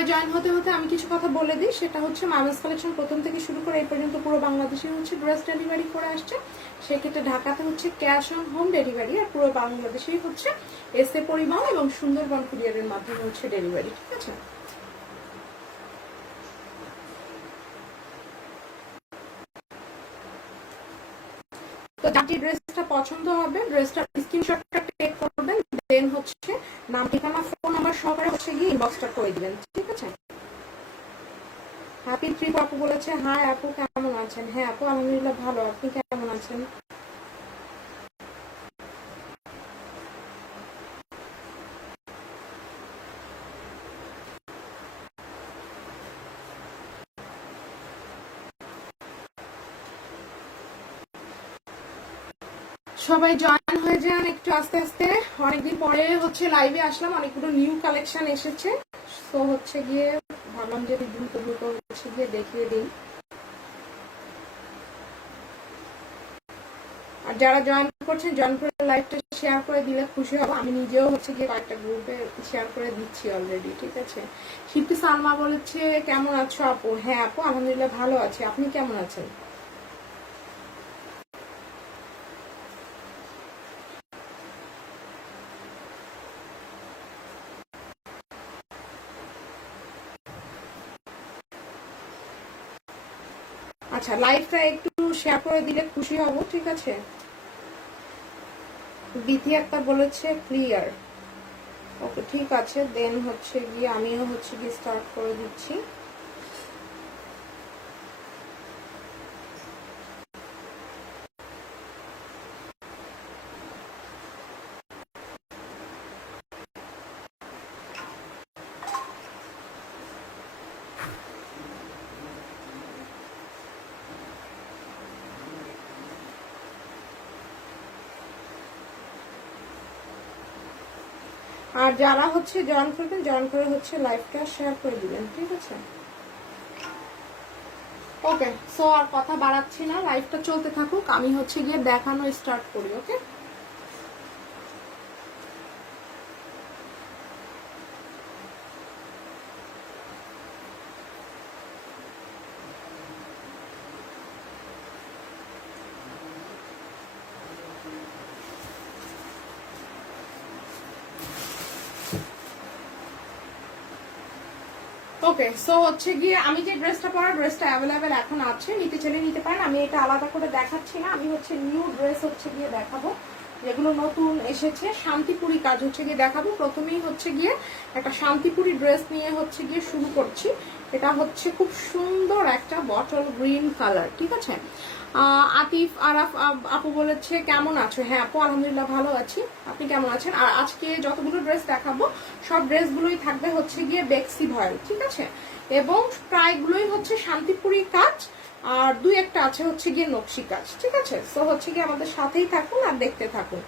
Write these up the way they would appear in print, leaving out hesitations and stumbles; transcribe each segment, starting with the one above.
সবাই জয়েন হতে হতে আমি কিছু কথা বলে দিই, সেটা হচ্ছে মার্ভেলস কালেকশন প্রথম থেকে শুরু করে এই পর্যন্ত পুরো বাংলাদেশে হচ্ছে ড্রেস ডেলিভারি করে আসছে। সেক্ষেত্রে ঢাকাতে হচ্ছে ক্যাশ অন হোম ডেলিভারি, আর পুরো বাংলাদেশেই হচ্ছে এসএ পরিবহন এবং সুন্দরবন কুরিয়ারের মাধ্যমে হচ্ছে ডেলিভারি। ঠিক আছে, তো যার ড্রেসটা পছন্দ হবে ড্রেসটার স্ক্রিনশটটা টেক করবেন, দেন হচ্ছে নাম ঠিকানা ফোন নাম্বার সহকারে হচ্ছে গিয়ে ইনবক্সটা করে দিবেন। ঠিক আছে, হ্যাপি ট্রিপ আপু বলেছে হাই আপু কেমন আছেন? হ্যাঁ আপু আলহামদুলিল্লাহ ভালো, আপনি কেমন আছেন? সবাই জয়েন হয়ে যান একটু আস্তে আস্তে, অনেকদিন পরে হচ্ছে লাইভে আসলাম, অনেকগুলো নিউ কালেকশন এসেছে, তো হচ্ছে গিয়ে ভাবলাম যে দ্রুত দ্রুত হচ্ছে গিয়ে দেখিয়ে দিই। আর যারা জয়েন করছেন জয়েন করে লাইভটা শেয়ার করে দিলে খুশি হব, আমি নিজেও হচ্ছে গিয়ে কয়েকটা গ্রুপে শেয়ার করে দিচ্ছি অলরেডি। ঠিক আছে, শিল্পী সালমা বলেছে কেমন আছো আপু? হ্যাঁ আপু আলহামদুলিল্লাহ ভালো আছি, আপনি কেমন আছেন? আচ্ছা, লাইভটা একটু শেয়ার করে দিলে খুশি হব। ঠিক আছে, বিধি একটা বলেছে ক্লিয়ার, ওকে ঠিক আছে, দেন হচ্ছে গিয়ে আমিও হচ্ছে গিয়ে স্টার্ট করে দিচ্ছি। আর যারা হচ্ছে জয়েন করবেন জয়েন করে হচ্ছে লাইভটা শেয়ার করে দিবেন। ঠিক আছে, ওকে, সো আর কথা বাড়াচ্ছি না, লাইভটা চলতে থাকুক, আমি হচ্ছে গিয়ে দেখানো স্টার্ট করি। ওকে, ওকে, সো হচ্ছে গিয়ে আমি যে ড্রেসটা পরা ড্রেসটা অ্যাভেলেবেল এখন আছে, নিতে চাইলে নিতে পারেন, আমি এটা আলাদা করে দেখাচ্ছি না, আমি হচ্ছে নিউ ড্রেস হচ্ছে গিয়ে দেখাবো, যেগুলো নতুন এসেছে, শান্তিপুরি কাজ হচ্ছে গিয়ে দেখাবো। প্রথমেই হচ্ছে গিয়ে একটা শান্তিপুরি ড্রেস নিয়ে হচ্ছে গিয়ে শুরু করছি। এটা হচ্ছে খুব সুন্দর একটা বটল গ্রিন কালার। ঠিক আছে, আতিফ আরাফ আপু বলেছে কেমন আছো? হ্যাঁ আপু আলহামদুলিল্লাহ ভালো আছি, আপনি কেমন আছেন? আর আজকে যতগুলো ড্রেস দেখাবো সব ড্রেসগুলোই থাকবে হচ্ছে গিয়ে বেক্সি ভয়েল। ঠিক আছে, এবং প্রায়গুলোই হচ্ছে শান্তিপুরি কাজ, আর দুই একটা আছে হচ্ছে গিয়ে নকশি কাজ। ঠিক আছে, সো হচ্ছে গিয়ে আমাদের সাথেই থাকুন আর দেখতে থাকুন।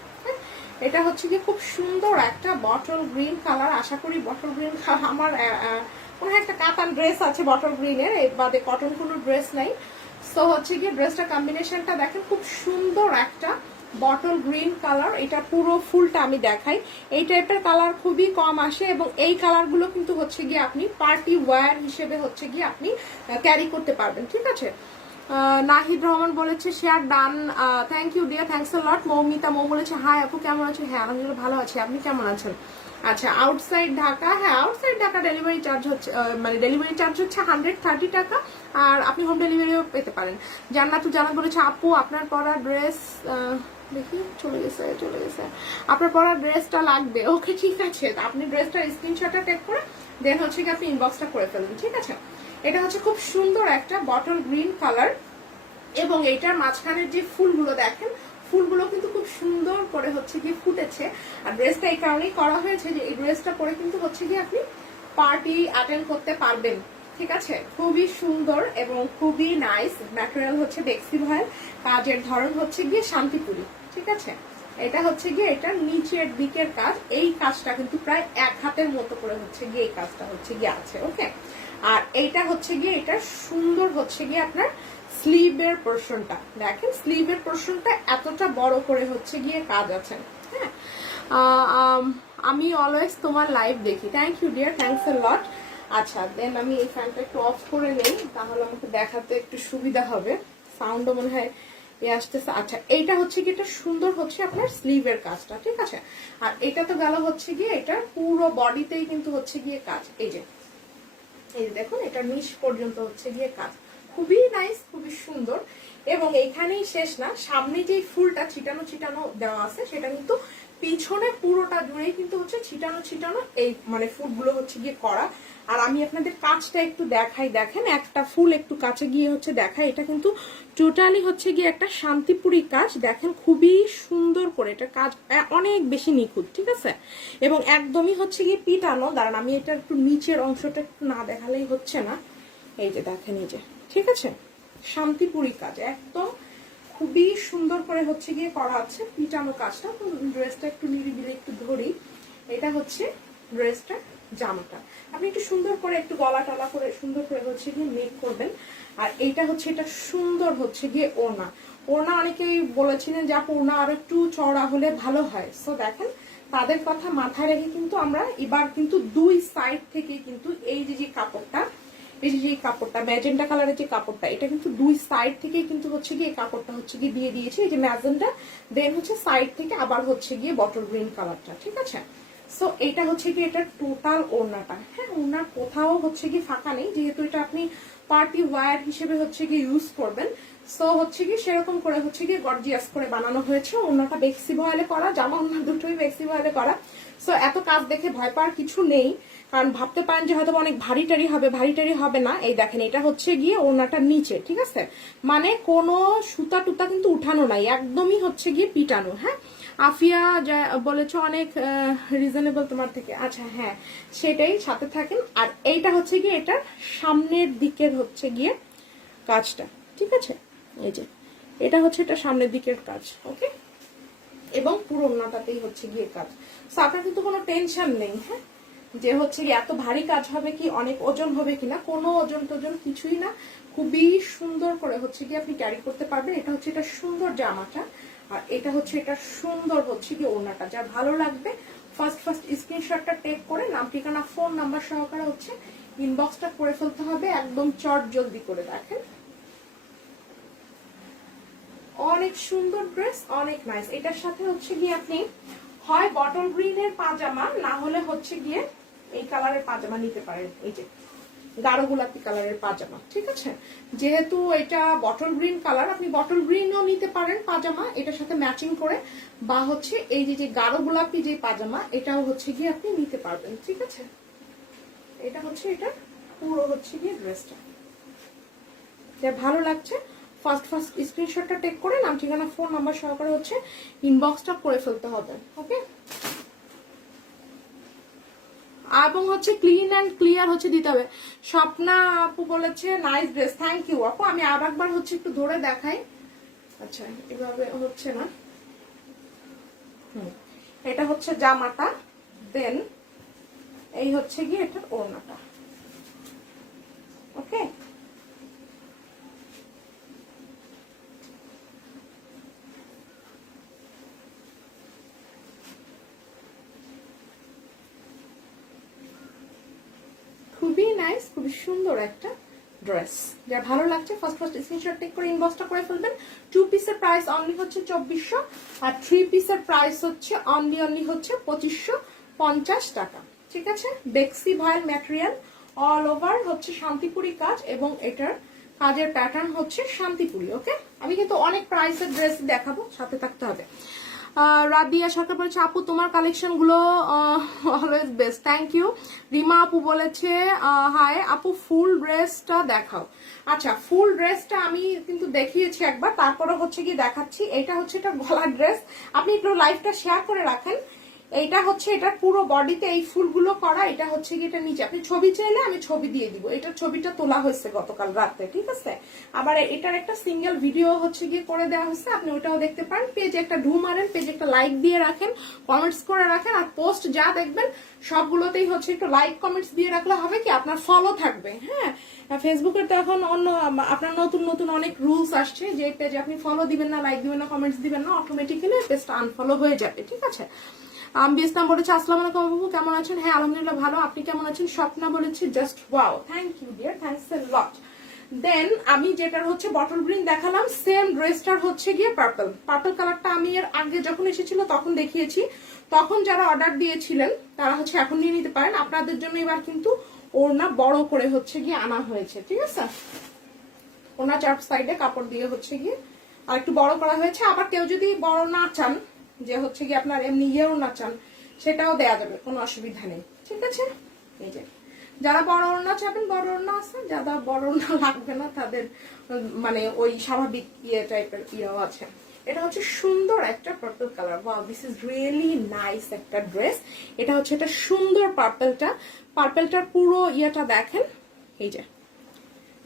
এটা হচ্ছে গিয়ে খুব সুন্দর একটা বটল গ্রিন কালার, আশা করি বটল গ্রিন কালার আমার মনে হয় একটা কাতান ড্রেস আছে বটল গ্রিনের, এর বাদে কটন কোনো ড্রেস নাই। সো হচ্ছে গিয়ে ড্রেসটা কম্বিনেশনটা দেখেন, খুব সুন্দর একটা বটল গ্রিন কালার, এটা পুরো ফুলটা আমি দেখাই। এই টাইপের কালার খুবই কম আসে, এবং এই কালারগুলো কিন্তু হচ্ছে গিয়ে আপনি পার্টি ওয়্যার হিসেবে হচ্ছে গিয়ে আপনি ক্যারি করতে পারবেন। ঠিক আছে, নাহিদ রহমান বলেছে share done, thank you dear, thanks a lot. Moumita Mou বলেছে হাই আপু কেমন আছো? হ্যাঁ আলহামদুলিল্লাহ ভালো আছি, আপনি কেমন আছেন? আচ্ছা, আউটসাইড ঢাকা, হ্যাঁ আউটসাইড ঢাকা ডেলিভারি চার্জ হচ্ছে মানে ডেলিভারি চার্জ হচ্ছে 130 টাকা, আর আপনি হোম ডেলিভারিও পেতে পারেন। জান্নাতু জানাত বলেছে আপু আপনার পরা ড্রেস, দেখি চলে গেছে আপনার পরা ড্রেসটা লাগবে। ওকে ঠিক আছে, আপনি ড্রেসটার স্ক্রিনশটটা টেক করে দেন হচ্ছে কি আপনি ইনবক্সটা করে ফেলবেন। ঠিক আছে, এটা হচ্ছে খুব সুন্দর একটা বটল গ্রিন কালার, এবং এইটার মাঝখানের যে ফুলগুলো দেখেন, ফুলগুলো কিন্তু খুব সুন্দর করে হচ্ছে গিয়ে ফুটেছে। আর ড্রেসটা এই কারণেই করা হয়েছে যে এই ড্রেসটা পরে কিন্তু হচ্ছে গিয়ে আপনি পার্টি অ্যাটেন্ড করতে পারবেন। ঠিক আছে, খুবই সুন্দর এবং খুবই নাইস, ম্যাটেরিয়াল হচ্ছে বেক্সি ভয়েল, কাজের ধরন হচ্ছে গিয়ে শান্তিপুরি। ঠিক আছে, এটা হচ্ছে গিয়ে এটার নিচের দিকের কাজ, এই কাজটা কিন্তু প্রায় এক হাতের মতো করে হচ্ছে গিয়ে এই কাজটা হচ্ছে গিয়ে আছে। ওকে, আর এইটা হচ্ছে গিয়ে এটা সুন্দর হচ্ছে গিয়ে আপনার স্লিভের পোর্শনটা দেখেন, স্লিভের পোর্শনটা এতটা বড় করে হচ্ছে গিয়ে কাজ আছে। হ্যাঁ, আমি অলওয়েজ তোমার লাইভ দেখি, thank you dear, thanks a lot. আচ্ছা দেন আমি এই ফ্যানটা একটু অফ করে নেই, তাহলে আমাকে দেখাতে একটু সুবিধা হবে। সাউন্ডও মনে হয় আসতেছে। আচ্ছা এইটা হচ্ছে কি, এটা সুন্দর হচ্ছে আপনার স্লিভের কাজটা, ঠিক আছে। আর এটা তো গেল হচ্ছে গিয়ে এটা পুরো বডিতেই কিন্তু হচ্ছে গিয়ে কাজ। এই যে দেখুন এটা নিচ পর্যন্ত হচ্ছে গিয়ে কাজ, খুবই নাইস, খুবই সুন্দর। এবং এইখানেই শেষ না, সামনে যে ফুলটা ছিটানো ছিটানো দেওয়া আছে সেটা কিন্তু পিছনে পুরোটা জুড়েই কিন্তু হচ্ছে ছিটানো ছিটানো এই মানে ফুলগুলো হচ্ছে গিয়ে করা। আর আমি আপনাদের কাজটা একটু দেখাই, দেখেন একটা ফুল একটু কাছে গিয়ে হচ্ছে দেখাই, এটা কিন্তু টোটালি হচ্ছে গিয়ে একটা শান্তিপুরি কাজ। দেখেন খুবই সুন্দর করে এটা কাজ, অনেক বেশি নিখুঁত, ঠিক আছে। এবং একদমই হচ্ছে গিয়ে পিটানো। দাঁড়ান আমি এটা একটু নিচের অংশটা একটু না দেখালেই হচ্ছে না। এই যে দেখেন এই যে, ঠিক আছে, শান্তিপুরি কাজ একদম খুবই সুন্দর করে হচ্ছে গিয়ে করা আছে পিটানো কাজটা। ড্রেসটা একটু নিরিবিলি একটু ধরি, এটা হচ্ছে ড্রেসটা জামাটা। আপনি একটু সুন্দর করে একটু গলা টলা করে সুন্দর করে হচ্ছে গিয়ে মেক করবেন। আর এইটা হচ্ছে এটা সুন্দর হচ্ছে গিয়ে ওড়না। ওড়না অনেকেই বলেছিলেন যে আপু ওড়না আরো একটু চওড়া হলে ভালো হয়। সো দেখেন তাদের কথা মাথায় রেখে কিন্তু আমরা এবার কিন্তু দুই সাইড থেকে কিন্তু এই যে কাপড়টা, এই যে কাপড়টা ম্যাজেন্টা কালারের যে কাপড়টা, এটা কিন্তু দুই সাইড থেকে কিন্তু হচ্ছে গিয়ে এই কাপড়টা হচ্ছে গিয়ে দিয়ে দিয়েছি। এই যে ম্যাজেন্টা, দেন হচ্ছে সাইড থেকে আবার হচ্ছে গিয়ে বটল গ্রিন কালারটা, ঠিক আছে। সো এটা হচ্ছে গিয়ে এটা টোটাল ওড়নাটা। হ্যাঁ ওড়নার কোথাও হচ্ছে গিয়ে ফাঁকা নেই, যেহেতু এটা আপনি পার্টি ওয়্যার হিসেবে হচ্ছে গিয়ে ইউজ করবেন। সো হচ্ছে গিয়ে সেরকম করে হচ্ছে গিয়ে গর্জিয়াস করে বানানো হয়েছে। ওড়নাটা বেক্সি ভয়েলে করা, জামা ওড়না দুটোই বেক্সি ভয়েলে করা। সো এত কাজ দেখে ভয় পাওয়ার কিছু নেই, কারণ ভাবতে পারেন যে হয়তো অনেক ভারী টারি হবে, ভারী টারি হবে না। এই দেখেন এটা হচ্ছে গিয়ে ওড়নাটার নিচে, ঠিক আছে, মানে কোনো সুতা টুতা কিন্তু উঠানো নাই, একদমই হচ্ছে গিয়ে পিটানো। হ্যাঁ আফিয়া যা বলেছ অনেক রিজনেবল তোমার থেকে, আচ্ছা হ্যাঁ সেটাই, সাথে থাকেন। আর এইটা হচ্ছে গিয়ে এটার সামনের দিকের হচ্ছে গিয়ে কাজটা, ঠিক আছে। এই যে এটা হচ্ছে এটা সামনের দিকের কাজ, ওকে। এবং পুরো ওড়নাটাতেই হচ্ছে গিয়ে কাজ। সো আপনার কিন্তু কোনো টেনশন নেই, হ্যাঁ, যে হচ্ছে গিয়ে এত ভারী কাজ হবে কি, অনেক ওজন হবে কিনা, কোনো ওজন টোজন কিছুই না। খুবই সুন্দর করে হচ্ছে গিয়ে আপনি ক্যারি করতে পারবেন। এটা হচ্ছে এটা সুন্দর জামাটা, আর এটা হচ্ছে এটা সুন্দর হচ্ছে গিয়ে ওড়নাটা। যা ভালো লাগবে ফার্স্ট স্ক্রিনশটটা টেক করে নাম ঠিকানা ফোন নাম্বার সহকারে হচ্ছে ইনবক্সটা করে ফেলতে হবে, একদম চট জলদি করে। দেখেন অনেক সুন্দর ড্রেস, অনেক নাইস। এটার সাথে হচ্ছে গিয়ে আপনি হয় বটল গ্রিনের পাজামা, না হলে হচ্ছে গিয়ে এই কালারের পাজামা নিতে পারেন, এই যে গাঢ় গোলাপি কালারের পাজামা, ঠিক আছে। যেহেতু এটা বটল গ্রিন কালার, আপনি বটল গ্রিনও নিতে পারেন পাজামা এটার সাথে ম্যাচিং করে, বা হচ্ছে এই যে গাঢ় গোলাপি যে পাজামা এটাও হচ্ছে গিয়ে আপনি নিতে পারবেন, ঠিক আছে। এটা হচ্ছে এটা পুরো হচ্ছে গিয়ে ড্রেসটা। যা ভালো লাগছে ফার্স্ট স্ক্রিনশটটা টেক করে নাম ঠিকানা ফোন নাম্বার সহকারে হচ্ছে ইনবক্সটা করে ফেলতে হবে, ওকে। এবং হচ্ছে ক্লিন অ্যান্ড ক্লিয়ার হচ্ছে দিতে হবে। স্বপ্না আপু বলেছে নাইস ড্রেস, থ্যাংক ইউ আপু। আমি আর একবার হচ্ছে একটু ধরে দেখাই। আচ্ছা এভাবে হচ্ছে না, এটা হচ্ছে জামাটা, দেন এই হচ্ছে গিয়ে এটার ওড়নাটা, ওকে। খুবই নাইস, খুবই সুন্দর একটা ড্রেস। যা ভালো লাগছে ফার্স্ট স্ক্রিনশট টেক করে ইনবক্সটা করে ফেলবেন। 2 পিসের প্রাইস অনলি হচ্ছে 2400, আর 3 পিসের প্রাইস হচ্ছে অনলি হচ্ছে 2550 টাকা, ঠিক আছে। বেক্সি ভয়েল ম্যাটেরিয়াল, অল ওভার হচ্ছে শান্তিপুরি কাজ, এবং এটার কাজের প্যাটার্ন হচ্ছে শান্তিপুরি, ওকে। আমি কিন্তু অনেক প্রাইসের ড্রেস দেখাবো, সাথে থাকতে হবে। রাদিয়া সরকার বলেছে আপু তোমার কালেকশন গুলো always best, thank you. Rima আপু বলেছে হাই আপু ফুল ড্রেসটা দেখাও। আচ্ছা ফুল ড্রেসটা আমি কিন্তু দেখিয়েছি একবার, তারপরে হচ্ছে গিয়ে দেখাচ্ছি। এটা হচ্ছে এটা গলার ড্রেস, আপনি একটু লাইভটা শেয়ার করে রাখেন। এইটা হচ্ছে এটার পুরো বডিতে এই ফুলগুলো করা, এটা হচ্ছে কি এটা নিচে। আপনি ছবি চাইলে আমি ছবি দিয়ে দিব, এটার ছবিটা তোলা হয়েছে গতকাল রাতে, ঠিক আছে। আবার এটার একটা সিঙ্গেল ভিডিও হচ্ছে গিয়ে করে দেওয়া হয়েছে, আপনি ওটাও দেখতে পারেন। পেজে একটা ঢু মারেন, পেজে একটা লাইক দিয়ে রাখেন, কমেন্টস করে রাখেন, আর পোস্ট যা দেখবেন সবগুলোতেই হচ্ছে একটু লাইক কমেন্টস দিয়ে রাখলে হবে কি আপনার ফলো থাকবে। হ্যাঁ ফেসবুকের তো এখন অন্য আপনার নতুন অনেক রুলস আসছে, যে পেজে আপনি ফলো দিবেন না, লাইক দিবেন না, কমেন্টস দিবেন না, অটোমেটিক্যালি পেজটা আনফলো হয়ে যাবে, ঠিক আছে। বিসনাম বলেছে আসসালামু আলাইকুম বাবু, কেমন আছেন? হ্যাঁ আলহামদুলিল্লাহ ভালো, আপনি কেমন আছেন? স্বপ্না বলেছে just wow, thank you dear, thanks a lot. Then আমি যেটার হচ্ছে বটল গ্রিন দেখালাম, সেম ড্রেসটার হচ্ছে গিয়ে পার্পল। পার্পল কালারটা আমি এর আগে যখন এসেছিল তখন দেখিয়েছি, তখন যারা অর্ডার দিয়েছিলেন তারা হচ্ছে এখন নিয়ে নিতে পারেন। আপনাদের জন্য এবার কিন্তু ওড়না বড় করে হচ্ছে গিয়ে আনা হয়েছে, ঠিক আছে? ওড়না চার সাইডে কাপড় দিয়ে হচ্ছে গিয়ে আর একটু বড় করা হয়েছে। আবার কেউ যদি বড় না চান, যে হচ্ছে গিয়ে আপনার এমনি ইয়েও না চান, সেটাও দেয়া যাবে, কোনো অসুবিধা নেই, ঠিক আছে? এই যে যারা বড় ওড়না চাবেন বড় ওড়না আছে, যারা বড় ওড়না লাগবে না তাদের মানে ওই স্বাভাবিক ইয়ে টাইপের ইয়েও আছে। এটা হচ্ছে সুন্দর একটা purple colour, wow this is really nice একটা ড্রেস। এটা হচ্ছে একটা সুন্দর পার্পলটার পুরো ইয়েটা দেখেন, এই যে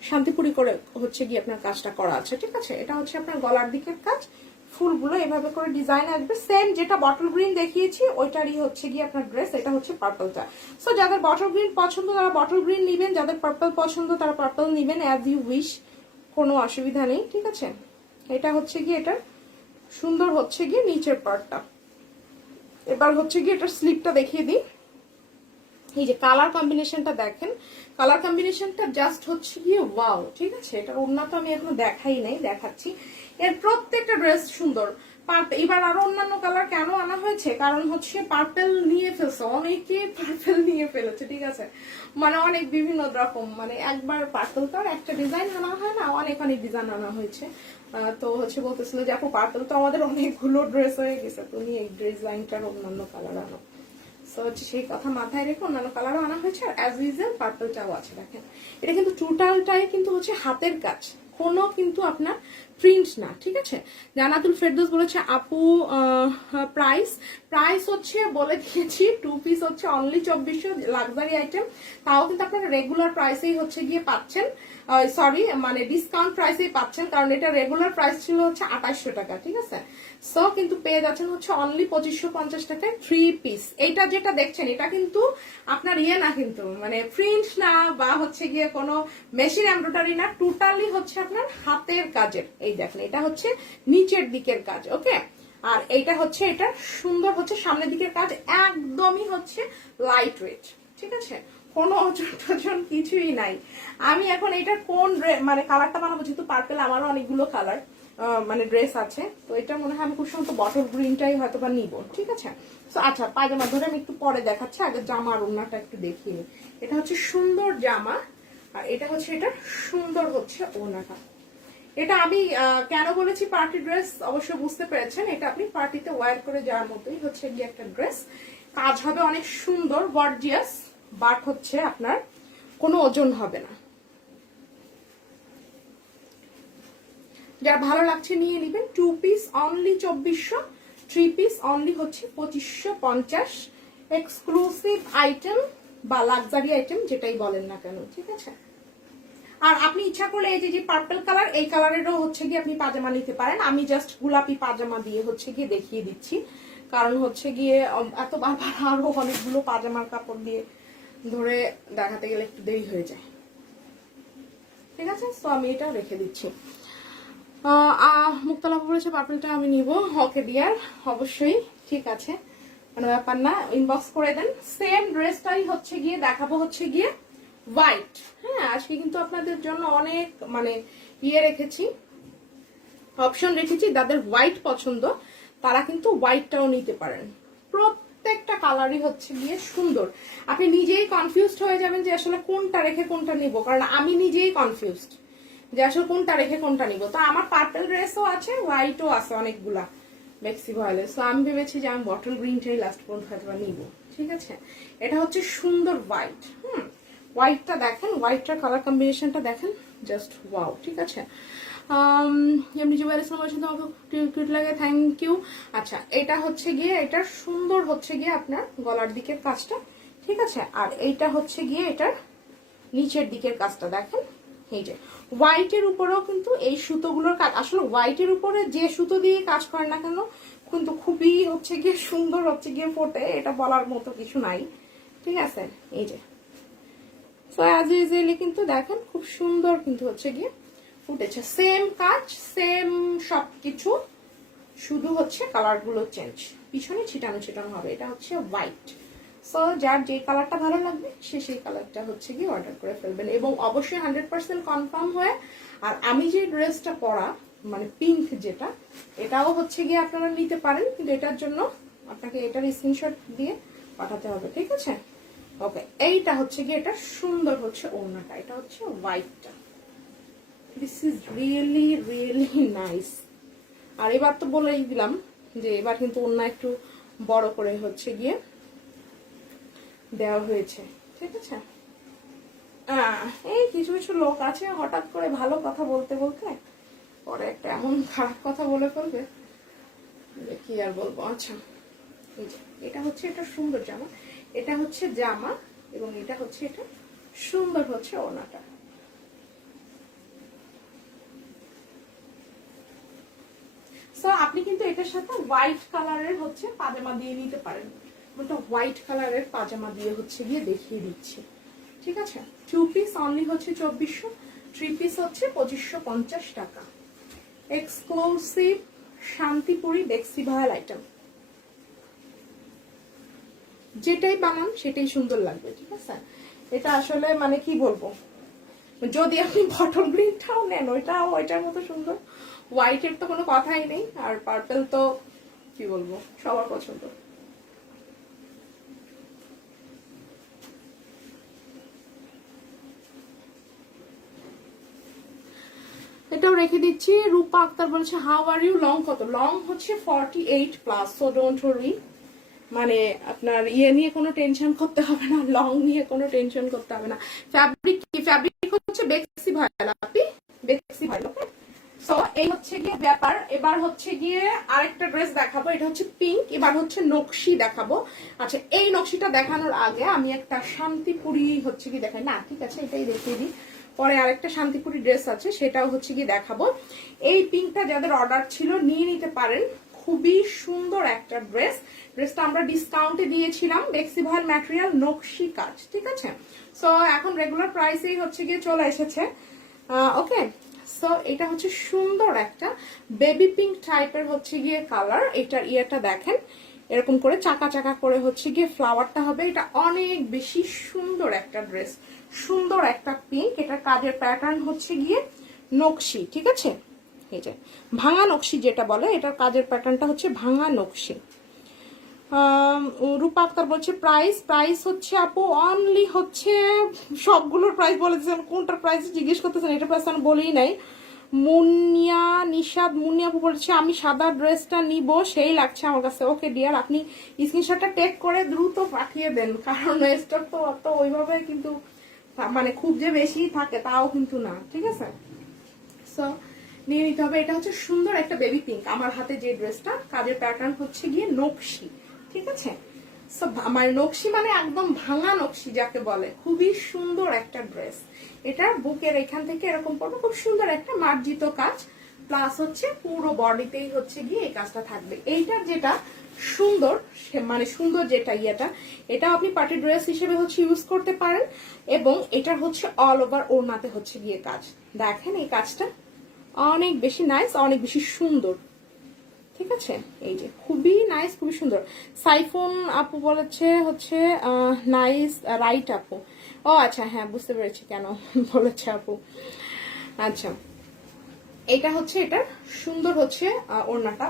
শান্তিপুরি করে হচ্ছে গিয়ে আপনার কাজটা করা আছে, ঠিক আছে? এটা হচ্ছে আপনার গলার দিকের কাজ, ফুলগুলো এভাবে করে ডিজাইন আসবে, সেম যেটা বটল গ্রিন দেখিয়েছি ওইটারই হচ্ছে গিয়ে আপনার ড্রেস। এটা হচ্ছে পার্পলটা। সো যাদের বটল গ্রিন পছন্দ তারা বটল গ্রিন নিবেন, যাদের পার্পল পছন্দ তারা পার্পল নিবেন, অ্যাজ ইউ উইশ, কোনো অসুবিধা নেই, ঠিক আছে? এটা হচ্ছে গিয়ে এটা সুন্দর হচ্ছে গিয়ে নিচের পার্টটা। এবার হচ্ছে গিয়ে এটার স্লিপটা দেখিয়ে দিই। এই যে কালার কম্বিনেশনটা দেখেন, কালার কম্বিনেশনটা জাস্ট হচ্ছে গিয়ে ওয়াও, ঠিক আছে? এটার ওড়না তো আমি এখনো দেখাই নাই, দেখাচ্ছি। এর প্রত্যেকটা ড্রেস সুন্দর। এবার আরো অন্যান্য কালার কেন আনা হয়েছে, কারণ হচ্ছে পার্পেল নিয়ে ফেলছে, অনেকে পার্পেল নিয়ে ফেলেছে, ঠিক আছে? মানে অনেক বিভিন্ন রকম, মানে একবার পার্পেল তো আর একটা ডিজাইন আনা হয় না, অনেক অনেক ডিজাইন আনা হয়েছে। তো হচ্ছে বলতেছিল যে আপু পার্পেল তো আমাদের অনেকগুলো ড্রেস হয়ে গেছে, তুমি এই ডিজাইনটার অন্যান্য কালার আনো। সো হচ্ছে সেই কথা মাথায় রেখে অন্যান্য কালারও আনা হয়েছে, আর অ্যাজ ইউজুয়াল পার্পলটাও আছে। দেখেন এটা কিন্তু টোটালটাই কিন্তু হচ্ছে হাতের কাজ, কোনো কিন্তু আপনার প্রিন্ট না, ঠিক আছে? জান্নাতুল ফেরদৌস বলেছে আপু প্রাইস হচ্ছে বলে দিয়েছি, 2 পিস হচ্ছে অনলি 2400, লাক্সারি আইটেম, তাও কিন্তু আপনারা রেগুলার প্রাইসেই হচ্ছে গিয়ে পাচ্ছেন, সরি মানে ডিসকাউন্ট প্রাইসেই পাচ্ছেন, কারণ এটা রেগুলার প্রাইস ছিল হচ্ছে 2800 টাকা, ঠিক আছে? সো কিন্তু পেয়ে যাচ্ছেন হচ্ছে অনলি 2550 টাকায় 3 পিস। এইটা যেটা দেখছেন এটা কিন্তু আপনার ইয়ে না, কিন্তু মানে প্রিন্ট না বা হচ্ছে গিয়ে কোনো মেশিন এমব্রয়ডারি না, টোটালি হচ্ছে আপনার হাতের কাজের। এই দেখেন এটা হচ্ছে নিচের দিকের কাজ, ওকে? আর এইটা হচ্ছে এটা সুন্দর হচ্ছে সামনের দিকের কাজ, একদমই হচ্ছে লাইট ওয়েট, ঠিক আছে? কোনো ওজন টোজন কিছুই নাই। আমি এখন এটা কোন মানে কালারটা বানাবো, যেহেতু পার্পেল আমারও অনেকগুলো কালার মানে ড্রেস আছে, তো এটা মনে হয় আমি খুব সম্ভবত বটল গ্রিনটাই হয়তো বা নিবো, ঠিক আছে? তো আচ্ছা পায়জামা ধরে আমি একটু পরে দেখাচ্ছি, আগে জামার ওড়নাটা একটু দেখিয়ে নিই। এটা হচ্ছে সুন্দর জামা, আর এটা হচ্ছে এটা সুন্দর হচ্ছে ওড়নাটা। এটা আমি কেন বলেছি পার্টি ড্রেস অবশ্যই বুঝতে পেরেছেন, এটা আপনি পার্টিতে ওয়্যার করে যাওয়ার মতোই হচ্ছে গিয়ে একটা ড্রেস। কাজ হবে অনেক সুন্দর গর্জিয়াস, বাট হচ্ছে আপনার কোনো ওজন হবে না। যার ভালো লাগছে নিয়ে নেবেন। 2 পিস অনলি 2400, 3 পিস অনলি হচ্ছে 2550, এক্সক্লুসিভ আইটেম বা লাক্সারি আইটেম যেটাই বলেন না কেন, ঠিক আছে? আর আপনি ইচ্ছা করলে এই যে পার্পল কালার, এই কালারেরও হচ্ছে গিয়ে আপনি পাজামা নিতে পারেন। আমি জাস্ট গোলাপি পাজামা দিয়ে হচ্ছে গিয়ে দেখিয়ে দিচ্ছি, কারণ হচ্ছে গিয়ে এত বারবার আরো অনেকগুলো পাজামার কাপড় দিয়ে ধরে দেখাতে গেলে একটু দেরি হয়ে যায়, ঠিক আছে? তো আমি এটাও রেখে দিচ্ছি। মুক্তালা বলেছে পার্পলটা আমি নিব, ওকে ডিয়ার, অবশ্যই, ঠিক আছে, কোনো ব্যাপার না, ইনবক্স করে দেন। সেম ড্রেসটাই হচ্ছে গিয়ে দেখাবো হচ্ছে গিয়ে হোয়াইট। হ্যাঁ আজকে কিন্তু আপনাদের জন্য অনেক মানে ইয়ে রেখেছি, অপশন রেখেছি, যাদের হোয়াইট পছন্দ তারা কিন্তু হোয়াইটটাও নিতে পারেন। প্রত্যেকটা কালারই হচ্ছে গিয়ে সুন্দর, আপনি নিজেই কনফিউজড হয়ে যাবেন যে আসলে কোনটা রেখে কোনটা নিব, কারণ আমি নিজেই কনফিউজড যে আসলে কোনটা রেখে কোনটা নিব। তো আমার পার্পল ড্রেসও আছে, হোয়াইটও আছে অনেকগুলা বেক্সি ভয়েলে। সো আমি ভেবেছি যে আমি বটল গ্রিনটাই লাস্ট পর্যন্ত হয়তো নিব, ঠিক আছে? এটা হচ্ছে সুন্দর হোয়াইট, হোয়াইটটা দেখেন, হোয়াইটটার কালার কম্বিনেশনটা দেখেন, জাস্ট ওয়াও, ঠিক আছে? এমনি জুয়েল ইসলাম বলছেন তোমাকে কিউট লাগে, থ্যাংক ইউ। আচ্ছা এটা হচ্ছে গিয়ে এটা সুন্দর হচ্ছে গিয়ে আপনার গলার দিকের কাজটা, ঠিক আছে? আর এইটা হচ্ছে গিয়ে এটার নিচের দিকের কাজটা দেখেন, এই যে হোয়াইটের উপরেও কিন্তু এই সুতোগুলোর কাজ, আসলে হোয়াইটের উপরে যে সুতো দিয়ে কাজ করে না কেন কিন্তু খুবই হচ্ছে গিয়ে সুন্দর হচ্ছে গিয়ে ফোটে, এটা বলার মতো কিছু নাই, ঠিক আছে? এই যে সো অ্যাজ ইউজুয়ালি কিন্তু দেখেন খুব সুন্দর কিন্তু হচ্ছে গিয়ে ফুটেছে, সেম কাজ সেম সবকিছু, শুধু হচ্ছে কালারগুলো চেঞ্জ। পিছনে ছিটানো ছিটানো হবে। এটা হচ্ছে হোয়াইট। সো যার যে কালারটা ভালো লাগবে সে সেই কালারটা হচ্ছে গিয়ে অর্ডার করে ফেলবেন, এবং অবশ্যই 100% কনফার্ম হয়ে। আর আমি যে ড্রেসটা পরা মানে পিঙ্ক যেটা, এটাও হচ্ছে গিয়ে আপনারা নিতে পারেন, কিন্তু এটার জন্য আপনাকে এটার স্ক্রিনশট দিয়ে পাঠাতে হবে, ঠিক আছে? ওকে, এইটা হচ্ছে গিয়ে এটা সুন্দর হচ্ছে ওড়নাটা, এটা হচ্ছে হোয়াইটটা। This is really really nice. আর এবার তো বলেই দিলাম যে এবার কিন্তু ওড়না একটু বড় করে হচ্ছে গিয়ে দেওয়া হয়েছে, ঠিক আছে? এই কিছু কিছু লোক আছে হঠাৎ করে ভালো কথা বলতে বলতে পরে একটা এমন খারাপ কথা বলে ফেলবে, কি আর বলবো। আচ্ছা, এই যে এটা হচ্ছে এটা সুন্দর জামা, এটা হচ্ছে জামা, এবং এটা হচ্ছে এটা সুন্দর হচ্ছে ওড়নাটা। সো আপনি কিন্তু এটার সাথে হোয়াইট কালারের হচ্ছে পাজামা দিয়ে নিতে পারেন। ওটা হোয়াইট কালারের পাজামা দিয়ে হচ্ছে গিয়ে দেখিয়ে দিচ্ছি, ঠিক আছে? 2 পিস অনলি হচ্ছে 2400, 3 পিস হচ্ছে 2550 টাকা। এক্সক্লুসিভ শান্তিপুরি বেক্সি ভায়াল আইটেম, যেটাই বানান সেটাই সুন্দর লাগবে, ঠিক আছে? এটা আসলে মানে কি বলবো, যদি আপনি বটল গ্রিনটাও নেন ওইটাও ওইটার মতো সুন্দর। হোয়াইটের তো কোনো কথাই নেই, আর পার্পল তো কি বলবো সবার পছন্দ। এটাও রেখে দিচ্ছি। রূপা আক্তার বলছে হাউ আর ইউ, লং কত? লং হচ্ছে 48+, সো ডোন্ট ওয়ারি। মানে আপনার ইয়ে নিয়ে কোনো টেনশন করতে হবে না, লং নিয়ে কোনো টেনশন করতে হবে না। ফ্যাব্রিক কি? ফ্যাব্রিক হচ্ছে বেক্সি ভায়াল, আপনি বেক্সি ভায়াল। ওকে, সো এই হচ্ছে গিয়ে ব্যাপার। এবার হচ্ছে গিয়ে আরেকটা ড্রেস দেখাবো, এটা হচ্ছে পিঙ্ক। এবার হচ্ছে নকশি দেখাবো। আচ্ছা, এই নকশিটা দেখানোর আগে আমি একটা শান্তিপুরি হচ্ছে কি দেখাই না, ঠিক আছে, এটাই দেখিয়ে দিই। পরে আরেকটা শান্তিপুরি ড্রেস আছে, সেটাও হচ্ছে গিয়ে দেখাবো। এই পিঙ্কটা যাদের অর্ডার ছিল নিয়ে নিতে পারেন, খুবই সুন্দর একটা ড্রেস। ড্রেসটা আমরা ডিসকাউন্টে দিয়েছিলাম, বেক্সি ভায়াল ম্যাটেরিয়াল, নকশি কাজ, ঠিক আছে? সো এখন রেগুলার প্রাইসেই হচ্ছে গিয়ে চলে এসেছে। ওকে, সো এটা হচ্ছে সুন্দর একটা বেবি পিঙ্ক টাইপের হচ্ছে গিয়ে কালার। এটার ইয়েটা দেখেন, এরকম করে চাকা চাকা করে হচ্ছে গিয়ে ফ্লাওয়ারটা হবে। এটা অনেক বেশি সুন্দর একটা ড্রেস, সুন্দর একটা পিঙ্ক। এটার কাজের প্যাটার্ন হচ্ছে গিয়ে নকশি, ঠিক আছে? এই যে ভাঙা নকশি যেটা বলে, এটার কাজের প্যাটার্নটা হচ্ছে ভাঙা নকশি। রূপা আক্তার বলছে প্রাইস হচ্ছে আপু অনলি হচ্ছে, সবগুলোর প্রাইস বলে দিচ্ছেন, কোনটার প্রাইস জিজ্ঞেস করতেছেন, এটা প্রাইস আমি বলেই নাই। মুনিয়া নিশাদ মুনিয়া আপু বলছে আমি সাদা ড্রেসটা নিব, সেই লাগছে আমার কাছে। ওকে ডিয়ার, আপনি স্ক্রিনশটটা টেক করে দ্রুত পাঠিয়ে দেন, কারণ স্টক তো অত ওইভাবে কিন্তু মানে খুব যে বেশি থাকে তাও কিন্তু না, ঠিক আছে? সো নিয়ে নিতে হবে। এটা হচ্ছে সুন্দর একটা বেবি পিঙ্ক। আমার হাতে যে ড্রেসটা, কাজের প্যাটার্ন হচ্ছে গিয়ে নকশি, ঠিক আছে? সো আমার নকশি মানে একদম ভাঙা নকশি যাকে বলে, খুবই সুন্দর একটা ড্রেস। এটা বুকের এখান থেকে এরকম পড়বে, খুব সুন্দর একটা মার্জিত কাজ, প্লাস হচ্ছে পুরো বডিতেই হচ্ছে গিয়ে এই কাজটা থাকবে। এইটার যেটা সুন্দর মানে সুন্দর যেটা ইয়েটা, এটা আপনি পার্টি ড্রেস হিসেবে হচ্ছে ইউজ করতে পারেন, এবং এটার হচ্ছে অল ওভার ওড়নাতে হচ্ছে গিয়ে কাজ। দেখেন এই কাজটা অনেক বেশি নাইস, অনেক বেশি সুন্দর, ঠিক আছে? এই যে খুবই নাইস, খুবই সুন্দর। সাইফুন আপু বলেছে হচ্ছে নাইস রাইট আপু। ও আচ্ছা, হ্যাঁ বুঝতে পেরেছি কেন বলেছে আপু। আচ্ছা, এটা হচ্ছে এটার সুন্দর হচ্ছে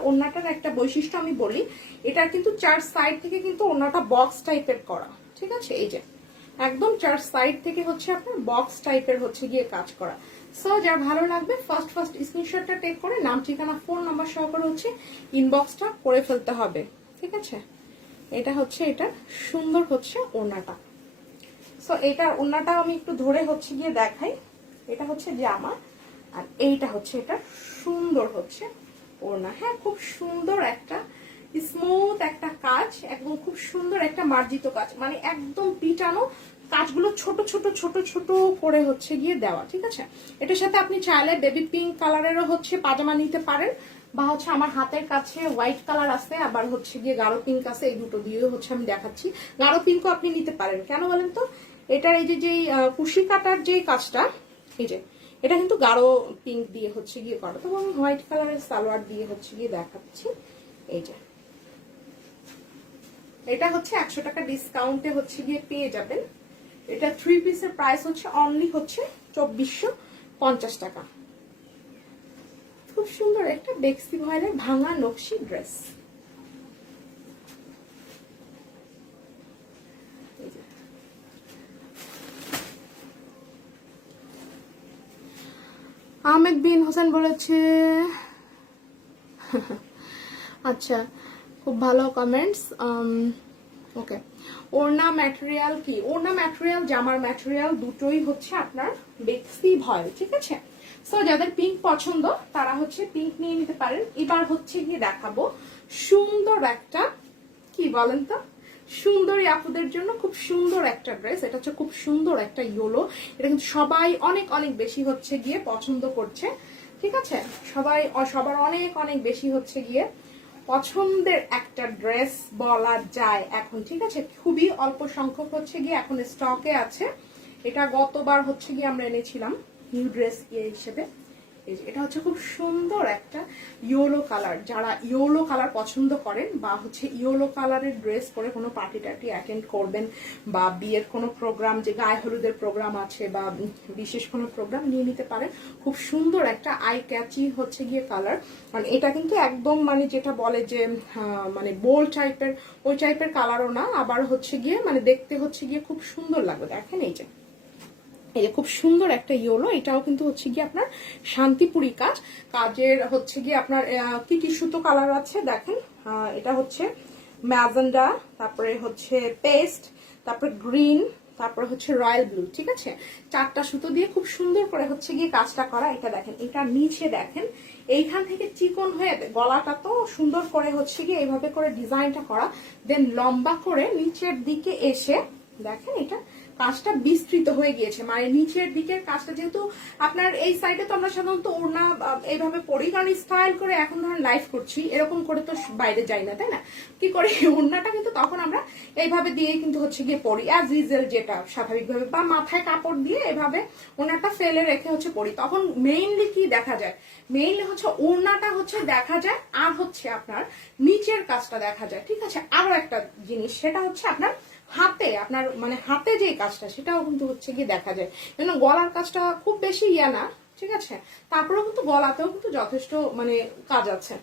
ওড়নাটার একটা বৈশিষ্ট্য আমি বলি, এটার কিন্তু 4 সাইড থেকে কিন্তু ওড়নাটা বক্স টাইপের করা, ঠিক আছে? এই যে একদম 4 সাইড থেকে হচ্ছে আপনার বক্স টাইপের হচ্ছে গিয়ে কাজ করা। সো যার ভালো লাগবে ফার্স্ট স্ক্রিনশটটা টেক করে নাম ঠিকানা ফোন নাম্বার সহকারে হচ্ছে ইনবক্সটা করে ফেলতে হবে, ঠিক আছে? এটা হচ্ছে এটা সুন্দর হচ্ছে ওড়নাটা। সো এটার ওড়নাটাও আমি একটু ধরে হচ্ছে গিয়ে দেখাই। এটা হচ্ছে জামা, আর এইটা হচ্ছে এটা সুন্দর হচ্ছে ওড়না। হ্যাঁ, খুব সুন্দর একটা স্মুথ একটা কাজ, একদম খুব সুন্দর একটা মার্জিত কাজ, মানে একদম পিটানো কাজগুলো ছোট ছোট ছোট ছোট করে হচ্ছে গিয়ে দেওয়া, ঠিক আছে? এটার সাথে আপনি চাইলে বেবি পিঙ্ক কালারেরও হচ্ছে পাজামা নিতে পারেন, বা হচ্ছে আমার হাতের কাছে হোয়াইট কালার আছে, আবার হচ্ছে গিয়ে গাঢ় পিঙ্ক আছে, এই দুটো দিয়েও হচ্ছে আমি দেখাচ্ছি। গাঢ় পিঙ্কও আপনি নিতে পারেন, কেন বলেন তো? এটার এই যে কুশি কাটার যে কাজটা, এই যে এটা কিন্তু গাঢ় পিঙ্ক দিয়ে হচ্ছে গিয়ে করা, তো আমি হোয়াইট কালারের সালোয়ার দিয়ে হচ্ছে গিয়ে দেখাচ্ছি। এই যে এটা হচ্ছে 100 টাকা ডিসকাউন্টে হচ্ছে গিয়ে পেয়ে যাবেন। এটা 3 পিসের প্রাইস হচ্ছে অনলি হচ্ছে 2450 টাকা। খুব সুন্দর একটা বেক্সি ভয়েলের ভাঙা নকশি ড্রেস। আহমেদ বিন হোসেন বলেছে আচ্ছা, খুব ভালো কমেন্টস। ওকে, ওড়না ম্যাটেরিয়াল কি? ওড়না ম্যাটেরিয়াল, জামার ম্যাটেরিয়াল দুটোই হচ্ছে আপনার বেক্সি ভয়েল, ঠিক আছে? সো যাদের পিঙ্ক পছন্দ তারা হচ্ছে পিঙ্ক নিয়ে নিতে পারেন। এবার হচ্ছে গিয়ে দেখাবো সুন্দর একটা, কি বলেন তো, সুন্দরী আপুদের জন্য খুব সুন্দর একটা ড্রেস। এটা হচ্ছে খুব সুন্দর একটা ইয়েলো। এটা কিন্তু সবাই অনেক অনেক বেশি হচ্ছে গিয়ে পছন্দ করছে, ঠিক আছে? সবার অনেক অনেক বেশি হচ্ছে গিয়ে পছন্দের একটা ড্রেস বলা যায় এখন, ঠিক আছে? খুবই অল্প সংখ্যক হচ্ছে গিয়ে এখন স্টকে আছে। এটা গতবার হচ্ছে গিয়ে আমরা এনেছিলাম নিউ ড্রেস হিসেবে। এটা হচ্ছে খুব সুন্দর একটা ইয়েলো কালার। যারা ইয়েলো কালার পছন্দ করেন বা হচ্ছে ইয়েলো কালারের ড্রেস পরে কোনো পার্টি টার্টি অ্যাটেন্ড করবেন বা বিয়ের কোনো প্রোগ্রাম, যে গায়ে হলুদের প্রোগ্রাম আছে বা বিশেষ কোনো প্রোগ্রাম, নিয়ে নিতে পারেন। খুব সুন্দর একটা আই ক্যাচি হচ্ছে গিয়ে কালার। মানে এটা কিন্তু একদম মানে যেটা বলে যে মানে বোল্ড টাইপের, ওই টাইপের কালারও না, আবার হচ্ছে গিয়ে মানে দেখতে হচ্ছে গিয়ে খুব সুন্দর লাগবে। দেখেন এই যে খুব সুন্দর একটা ইয়েলো। এটাও কিন্তু হচ্ছে গিয়ে আপনার শান্তিপুরি কাজ, কাজের হচ্ছে গিয়ে আপনার কি কি সুতো কালার আছে দেখেন। এটা হচ্ছে ম্যাজেন্ডা, তারপরে হচ্ছে পেস্ট, তারপরে গ্রিন, তারপরে হচ্ছে রয়্যাল ব্লু, ঠিক আছে? 4টা সুতো দিয়ে খুব সুন্দর করে হচ্ছে গিয়ে কাজটা করা। এটা দেখেন, এটা নিচে দেখেন এইখান থেকে চিকন হয়ে গলাটা তো সুন্দর করে হচ্ছে গিয়ে এইভাবে করে ডিজাইনটা করা, দেন লম্বা করে নিচের দিকে এসে দেখেন এটা কাজটা বিস্তৃত হয়ে গিয়েছে। মানে নিচের দিকের কাজটা, যেহেতু আপনার এই সাইডে তো আমরা সাধারণত ওড়না এইভাবে পরি, কারণ স্টাইল করে এখন ধরেন লাইভ করছি, এরকম করে তো বাইরে যাই না, তাই না? কি করে ওড়নাটা কিন্তু তখন আমরা এইভাবে দিয়ে কিন্তু হচ্ছে গিয়ে পরি অ্যাজ ইউজুয়াল, যেটা স্বাভাবিকভাবে, বা মাথায় কাপড় দিয়ে এভাবে ওড়নাটা ফেলে রেখে হচ্ছে পরি। তখন মেইনলি কি দেখা যায়? মেইনলি হচ্ছে ওড়নাটা হচ্ছে দেখা যায়, আর হচ্ছে আপনার নিচের কাজটা দেখা যায়, ঠিক আছে? আরো একটা জিনিস, সেটা হচ্ছে আপনার হাতে, আপনার মানে হাতে যে কাজটা সেটাও কিন্তু হচ্ছে গিয়ে দেখা যায়। যেন গলার কাজটা খুব বেশি ইয়া না, ঠিক আছে? তারপরেও কিন্তু গলাতেও কিন্তু যথেষ্ট মানে কাজ আছে।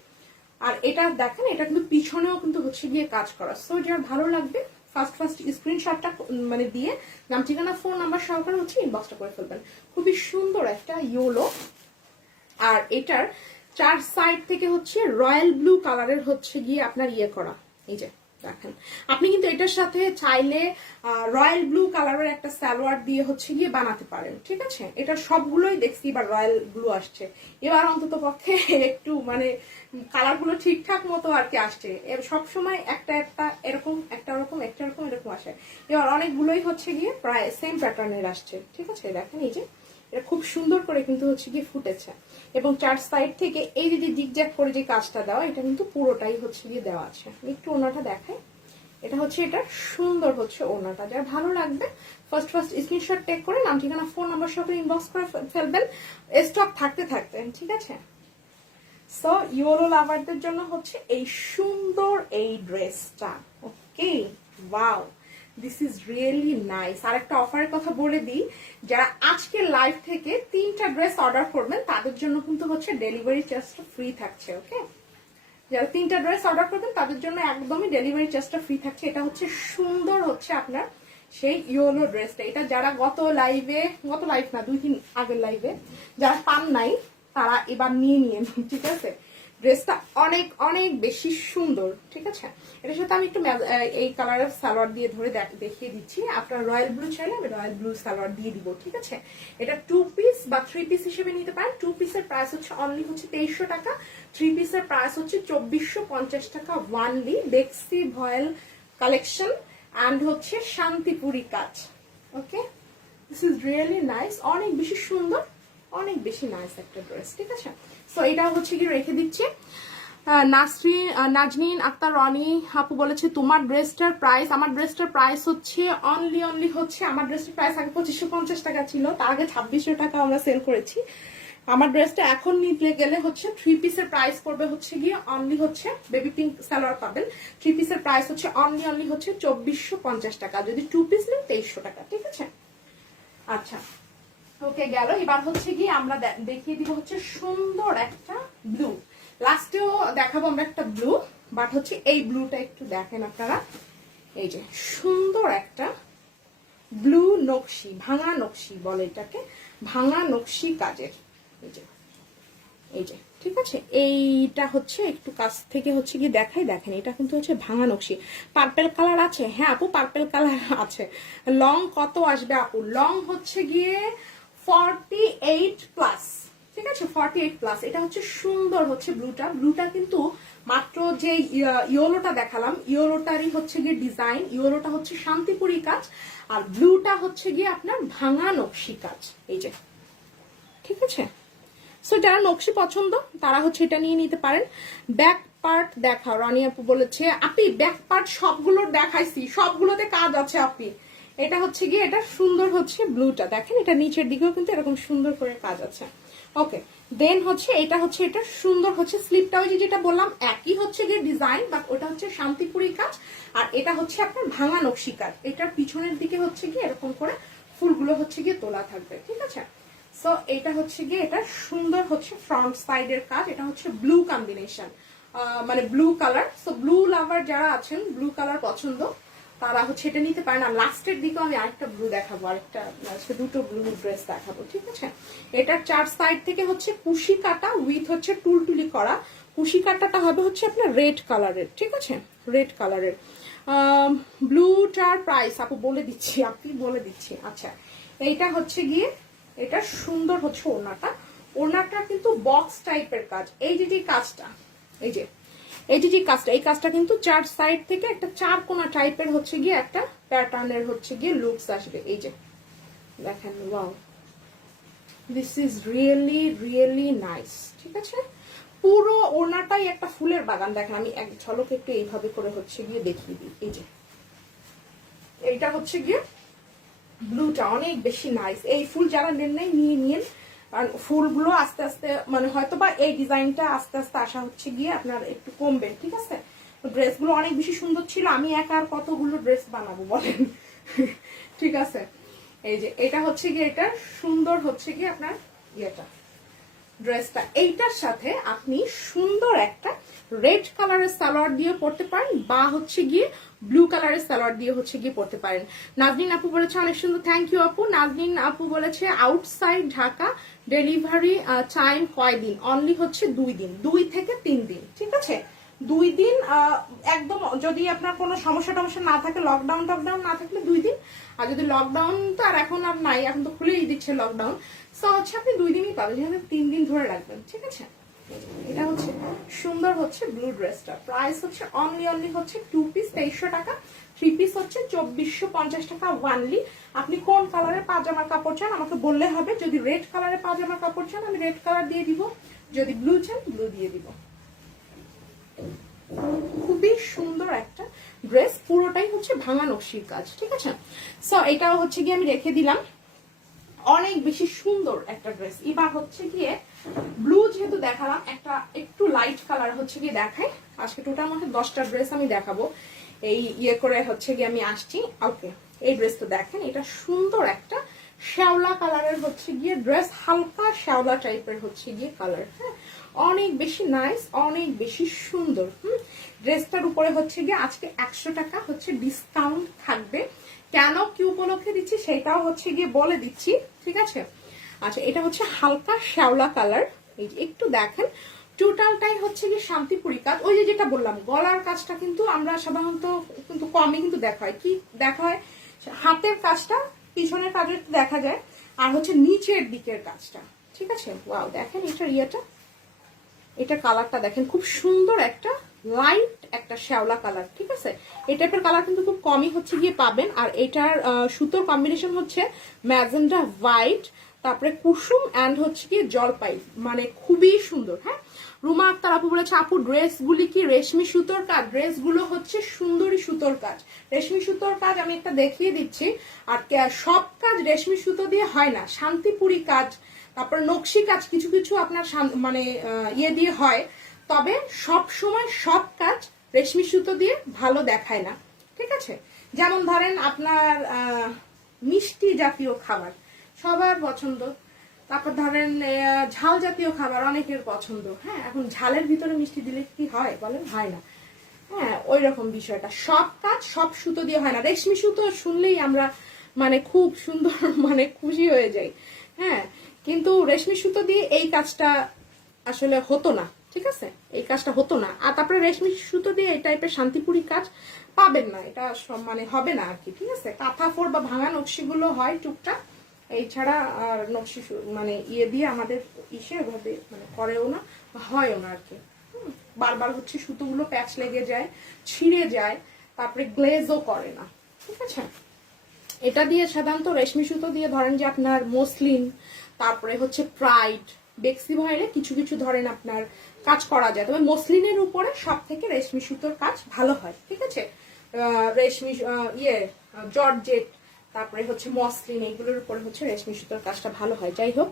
আর এটা দেখেন, এটা কিন্তু পিছনেও কিন্তু হচ্ছে গিয়ে কাজ করা। সো যার ভালো লাগবে ফার্স্ট স্ক্রিনশটটা মানে দিয়ে নাম, ঠিকানা, ফোন নাম্বার সহকারে হচ্ছে ইনবক্সটা করে ফেলবেন। খুবই সুন্দর একটা ইয়েলো। আর এটার 4 সাইড থেকে হচ্ছে রয়্যাল ব্লু কালারের হচ্ছে গিয়ে আপনার ইয়ে করা। এই যে দেখেন, আপনি কিন্তু এটার সাথে চাইলে রয়্যাল ব্লু কালারের একটা সালোয়ার দিয়ে হচ্ছে গিয়ে বানাতে পারেন, ঠিক আছে? এটা সবগুলোই দেখছি এবার রয়্যাল ব্লু আসছে। এবার অন্তত পক্ষে একটু মানে কালারগুলো ঠিকঠাক মতো আর কি আসছে। সবসময় একটা একটা এরকম, একটা ওরকম, একটা এরকম, এরকম আসে। এবার অনেকগুলোই হচ্ছে গিয়ে প্রায় সেম প্যাটার্নের আসছে, ঠিক আছে? দেখেন এই যে এটা খুব সুন্দর করে কিন্তু হচ্ছে গিয়ে ফুটেছে, এবং 4 সাইড থেকে এই যে জিগজ্যাগ করে যে কাজটা দেওয়া, এটা কিন্তু পুরোটাই হচ্ছে গিয়ে দেওয়া আছে। একটু ওনাটা দেখাই, এটা হচ্ছে এটা সুন্দর হচ্ছে ওনাটা। যার ভালো লাগবে ফার্স্ট স্ক্রিনশট টেক করে নাম, ঠিকানা, ফোন নাম্বার সব ইনবক্স করে ফেলবেন স্টক থাকতে থাকতে, ঠিক আছে? সো ইয়েলো লাভারদের জন্য হচ্ছে এই সুন্দর এই ড্রেসটা। Okay, wow, this is really nice. আর একটা অফারের কথা বলে দিই, যারা আজকে লাইভ থেকে 3টা ড্রেস অর্ডার করবেন তাদের জন্য কিন্তু হচ্ছে ডেলিভারি চার্জটা ফ্রি থাকছে। ওকে, যারা 3টা ড্রেস অর্ডার করবেন তাদের জন্য একদমই ডেলিভারি চার্জটা ফ্রি থাকছে। এটা হচ্ছে সুন্দর হচ্ছে আপনার সেই ইয়েলো ড্রেসটা। এটা যারা গত লাইভ না 2-3 আগের লাইভে যারা পান নাই তারা এবার নিয়ে নিন, ঠিক আছে? ড্রেসটা অনেক অনেক বেশি সুন্দর, ঠিক আছে? এটার সাথে আমি একটু এই কালারের সালোয়ার দিয়ে ধরে দেখিয়ে দিচ্ছি। আপনার রয়্যাল ব্লু চাইলে আমি রয়্যাল ব্লু সালোয়ার দিয়ে দিব, ঠিক আছে? এটা 2 পিস বা 3 পিস হিসেবে নিতে পারেন। 2 পিসের প্রাইস হচ্ছে অনলি হচ্ছে 2300 টাকা, 3 পিসের প্রাইস হচ্ছে 2450 টাকা। ওয়ানলি বেক্সি ভয়েল কালেকশন অ্যান্ড হচ্ছে শান্তিপুরি কাজ। ওকে, দিস ইজ রিয়েলি নাইস, অনেক বেশি সুন্দর, অনেক বেশি নাইস একটা ড্রেস, ঠিক আছে? সো এটা হচ্ছে কি রেখে দিচ্ছি। নাজনীন আক্তার রনি আপু বলেছে তোমার ড্রেসটার প্রাইস, আমার ড্রেসটার প্রাইস হচ্ছে অনলি হচ্ছে, আমার ড্রেসটার প্রাইস আগে 2550 টাকা ছিল, তার আগে 2600 টাকা আমরা সেল করেছি। আমার ড্রেসটা এখন নিতে গেলে হচ্ছে 3 পিসের প্রাইস পড়বে হচ্ছে গিয়ে অনলি হচ্ছে বেবি পিঙ্ক সালোয়ার পাবেন। 3 পিসের প্রাইস হচ্ছে অনলি হচ্ছে 2450 টাকা, যদি 2 পিস নেন 2300 টাকা, ঠিক আছে। আচ্ছা ওকে গেল। এবার হচ্ছে গিয়ে আমরা দেখিয়ে দিব হচ্ছে সুন্দর একটা ব্লু, লাস্টেও দেখাবো আমরা একটা ব্লু, বাট হচ্ছে এই ব্লুটা একটু দেখেন আপনারা, এই যে সুন্দর একটা ব্লু নকশি, ভাঙা নকশি বলে এটাকে, ভাঙা নকশি কাজের, এই যে ঠিক আছে। এইটা হচ্ছে একটু কাছ থেকে হচ্ছে কি দেখাই, দেখেন এটা কিন্তু হচ্ছে ভাঙা নকশি। পার্পেল কালার আছে, হ্যাঁ আপু পার্পেল কালার আছে। লং কত আসবে আপু? লং হচ্ছে গিয়ে 48 প্লাস, ঠিক আছে 48 প্লাস। এটা হচ্ছে সুন্দর হচ্ছে ব্লুটা, ব্লুটা কিন্তু মাত্র যে ইয়েলোটা দেখালাম ইয়েলোটারই হচ্ছে গিয়ে ডিজাইন, ইয়েলোটা হচ্ছে শান্তিপুরি কাজ, আর ব্লুটা হচ্ছে গিয়ে আপনার ভাঙা নকশি কাজ, এই যে ঠিক আছে। সো যারা নকশি পছন্দ তারা হচ্ছে এটা নিয়ে নিতে পারেন। ব্যাক পার্ট দেখাও, রানী আপু বলেছে আপি ব্যাক পার্ট সবগুলোর দেখাইছি, সবগুলোতে কাজ আছে আপি। এটা হচ্ছে গিয়ে এটা সুন্দর হচ্ছে ব্লুটা দেখেন, এটা নিচের দিকেও কিন্তু এরকম সুন্দর করে কাজ আছে। ওকে দেন হচ্ছে এটা সুন্দর হচ্ছে স্লিপটা, ওই যেটা বললাম একই হচ্ছে গিয়ে ডিজাইন, বাট ওটা হচ্ছে শান্তিপুরি কাজ, আর এটা হচ্ছে আপনার ভাঙা নকশি কাজ। এটার পিছনের দিকে হচ্ছে গিয়ে এরকম করে ফুলগুলো হচ্ছে গিয়ে তোলা থাকবে, ঠিক আছে। সো এটা হচ্ছে গিয়ে এটা সুন্দর হচ্ছে ফ্রন্ট সাইডের কাজ, এটা হচ্ছে ব্লু কম্বিনেশন, মানে ব্লু কালার। সো ব্লু লাভার যারা আছেন, ব্লু কালার পছন্দ, তারা হচ্ছে এটা নিতে পারেন। আর লাস্টের দিকে আমি আরেকটা ব্লু দেখাবো, আরেকটা দুটো ব্লু ড্রেস দেখাবো, ঠিক আছে। এটার 4 সাইড থেকে হচ্ছে কুশি কাটা উইথ হচ্ছে টুলটুলি করা, কুশি কাটাটা হবে হচ্ছে আপনার রেড কালারের, ঠিক আছে রেড কালারের। ব্লুটার প্রাইস আপু বলে দিচ্ছি, আপনি বলে দিচ্ছি। আচ্ছা এইটা হচ্ছে গিয়ে এটা সুন্দর হচ্ছে ওড়নাটা, ওড়নাটা কিন্তু বক্স টাইপের কাজ, এই যে কাজটা, এই যে কাজটা, এই কাজটা কিন্তু 4 সাইড থেকে একটা 4 কোণা টাইপের হচ্ছে গিয়ে একটা প্যাটার্নের হচ্ছে গিয়ে লুকস আসবে, এই যে দেখেন wow this is really nice, ঠিক আছে। পুরো ওড়নাটাই একটা ফুলের বাগান, দেখেন আমি এক ঝলক একটু এইভাবে করে হচ্ছে গিয়ে দেখিয়ে দিই, এই যে এইটা হচ্ছে গিয়ে ব্লুটা অনেক বেশি নাইস। এই ফুল যারা নেন নাই নিয়ে নিন, কারণ ফুলগুলো আস্তে আস্তে মানে হয়তো বা এই ডিজাইনটা আস্তে আস্তে আসা হচ্ছে গিয়ে আপনার একটু কমবে, ঠিক আছে। ড্রেসগুলো অনেক বেশি সুন্দর ছিল, আমি একা আর কতগুলো ড্রেস বানাবো বলেন ঠিক আছে। এই যে এটা হচ্ছে গিয়ে এটা সুন্দর হচ্ছে গিয়ে আপনার ইয়েটা ড্রেসটা, এইটার সাথে আপনি সুন্দর একটা রেড কালারের সালোয়ার দিয়ে পরতে পারেন, বা হচ্ছে গিয়ে ব্লু কালারের সালোয়ার দিয়ে হচ্ছে গিয়ে পরতে পারেন। নাজনীন আপু বলেছে অনেক সুন্দর, থ্যাংক ইউ আপু। নাজনীন আপু বলেছে আউটসাইড ঢাকা ডেলিভারি টাইম কয়দিন? অনলি হচ্ছে 2 দিন, 2 থেকে 3 দিন, ঠিক আছে 2 দিন। একদম যদি আপনার কোনো সমস্যা টমস্যা না থাকে, লকডাউন টকডাউন না থাকলে 2 দিন, আর যদি লকডাউন তো আর এখন আর নাই, এখন তো খুলেই দিচ্ছে লকডাউন, সো হচ্ছে আপনি 2 দিনই পাবেন, যেখানে 3 দিন ধরে রাখবেন, ঠিক আছে। এটা হচ্ছে সুন্দর হচ্ছে ব্লু ড্রেসটা, প্রাইস হচ্ছে অনলি হচ্ছে 2 পিস 2300 টাকা, 3 পিস হচ্ছে 2450 টাকা ওয়ানলি। আপনি কোন কালারের পাজামার কাপড় চান আমাকে বললে হবে, যদি রেড কালারের পাজামার কাপড় চান আমি রেড কালার দিয়ে দিব, যদি ব্লু চান ব্লু দিয়ে দিব। খুবই সুন্দর একটা ড্রেস, পুরোটাই হচ্ছে ভাঙা নকশির কাজ, ঠিক আছে। সো এটাও হচ্ছে গিয়ে আমি রেখে দিলাম, অনেক বেশি সুন্দর একটা ড্রেস। এবার হচ্ছে গিয়ে ব্লু যেহেতু দেখালাম, একটা একটু লাইট কালার হচ্ছে গিয়ে দেখাই। আজকে টোটাল মধ্যে 10টা ড্রেস আমি দেখাবো, এই ইয়ে করে হচ্ছে গিয়ে আমি আসছি। ওকে এই ড্রেসটা দেখেন, এটা সুন্দর একটা শ্যাওলা কালারের হচ্ছে গিয়ে ড্রেস, হালকা শ্যাওলা টাইপের হচ্ছে গিয়ে কালার, হ্যাঁ অনেক বেশি নাইস, অনেক বেশি সুন্দর। ড্রেসটার উপরে হচ্ছে গিয়ে আজকে 100 টাকা হচ্ছে ডিসকাউন্ট থাকবে, কেন কি উপলক্ষে দিচ্ছি সেটাও হচ্ছে গিয়ে বলে দিচ্ছি, ঠিক আছে। আচ্ছা এটা হচ্ছে হালকা শ্যাওলা কালার, এই যে একটু দেখেন টোটালটাই হচ্ছে গিয়ে শান্তিপুরি কাজ। ওই যে যেটা বললাম গলার কাজটা কিন্তু আমরা সাধারণত কিন্তু কমই কিন্তু দেখা হয়, কি দেখা হয় হাতের কাজটা, পিছনের কাজের দেখা যায়, আর হচ্ছে নিচের দিকের কাজটা, ঠিক আছে। ওয়াও দেখেন এটার ইয়েটা, এটা কালারটা দেখেন খুব সুন্দর একটা লাইট একটা শ্যাওলা কালার, ঠিক আছে। এই টাইপের কালার কিন্তু খুব কমই হচ্ছে গিয়ে পাবেন। আর এটার সুতোর কম্বিনেশন হচ্ছে ম্যাজেন্ডা হোয়াইট, তারপরে কুসুম অ্যান্ড হচ্ছে গিয়ে জলপাই, মানে খুবই সুন্দর। হ্যাঁ রুমা আক্তার আপু বলেছে আপু ড্রেসগুলি কি রেশমি সুতোর কাজ? ড্রেসগুলো হচ্ছে সুন্দরী সুতোর কাজ, রেশমি সুতোর কাজ আমি একটা দেখিয়ে দিচ্ছি। আর সব কাজ রেশমি সুতো দিয়ে হয় না, শান্তিপুরি কাজ তারপর নকশি কাজ কিছু কিছু আপনার মানে ইয়ে দিয়ে হয়, তবে সব সময় সব কাজ রেশমি সুতো দিয়ে ভালো দেখায় না, ঠিক আছে। যেমন ধরেন আপনার মিষ্টি জাতীয় খাবার সবার পছন্দ, তারপর ধরেন ঝাল জাতীয় খাবার অনেকের পছন্দ, হ্যাঁ। এখন ঝালের ভিতরে মিষ্টি দিলে কি হয় বলেন? হয় না, হ্যাঁ। ওই রকম বিষয়টা, সব কাজ সব সুতো দিয়ে হয় না। রেশমি সুতো শুনলেই আমরা মানে খুব সুন্দর মানে খুশি হয়ে যাই, হ্যাঁ। কিন্তু রেশমি সুতো দিয়ে এই কাজটা আসলে হতো না, ঠিক আছে, এই কাজটা হতো না। আর তারপরে রেশমি সুতো দিয়ে এই টাইপের শান্তিপুরি কাজ পাবেন না, এটা মানে হবে না আর কি, ঠিক আছে। কাঁথা ফোর বা ভাঙা নকশিগুলো হয় টুকটাক, এই ছাড়া আর নকশি মানে ইয়ে দিয়ে আমাদের ইসে এভাবে মানে করেও না, হয়ও না আর কি। বারবার হচ্ছে সুতোগুলো প্যাচ লেগে যায়, ছিঁড়ে যায়, তারপরে গ্লেজও করে না, ঠিক আছে। এটা দিয়ে সাধারণত রেশমি সুতো দিয়ে ধরেন যে আপনার মসলিন, তারপরে হচ্ছে প্রাইড, বেক্সি ভয়েলে কিছু কিছু ধরেন আপনার কাজ করা যায়, তবে মসলিনের উপরে সব থেকে রেশমি সুতোর কাজ ভালো হয়, ঠিক আছে। রেশমি জর্জেট, তারপরে হচ্ছে মসলিন, এইগুলোর উপরে হচ্ছে রেশমি সুতোর কাজটা ভালো হয়। যাই হোক,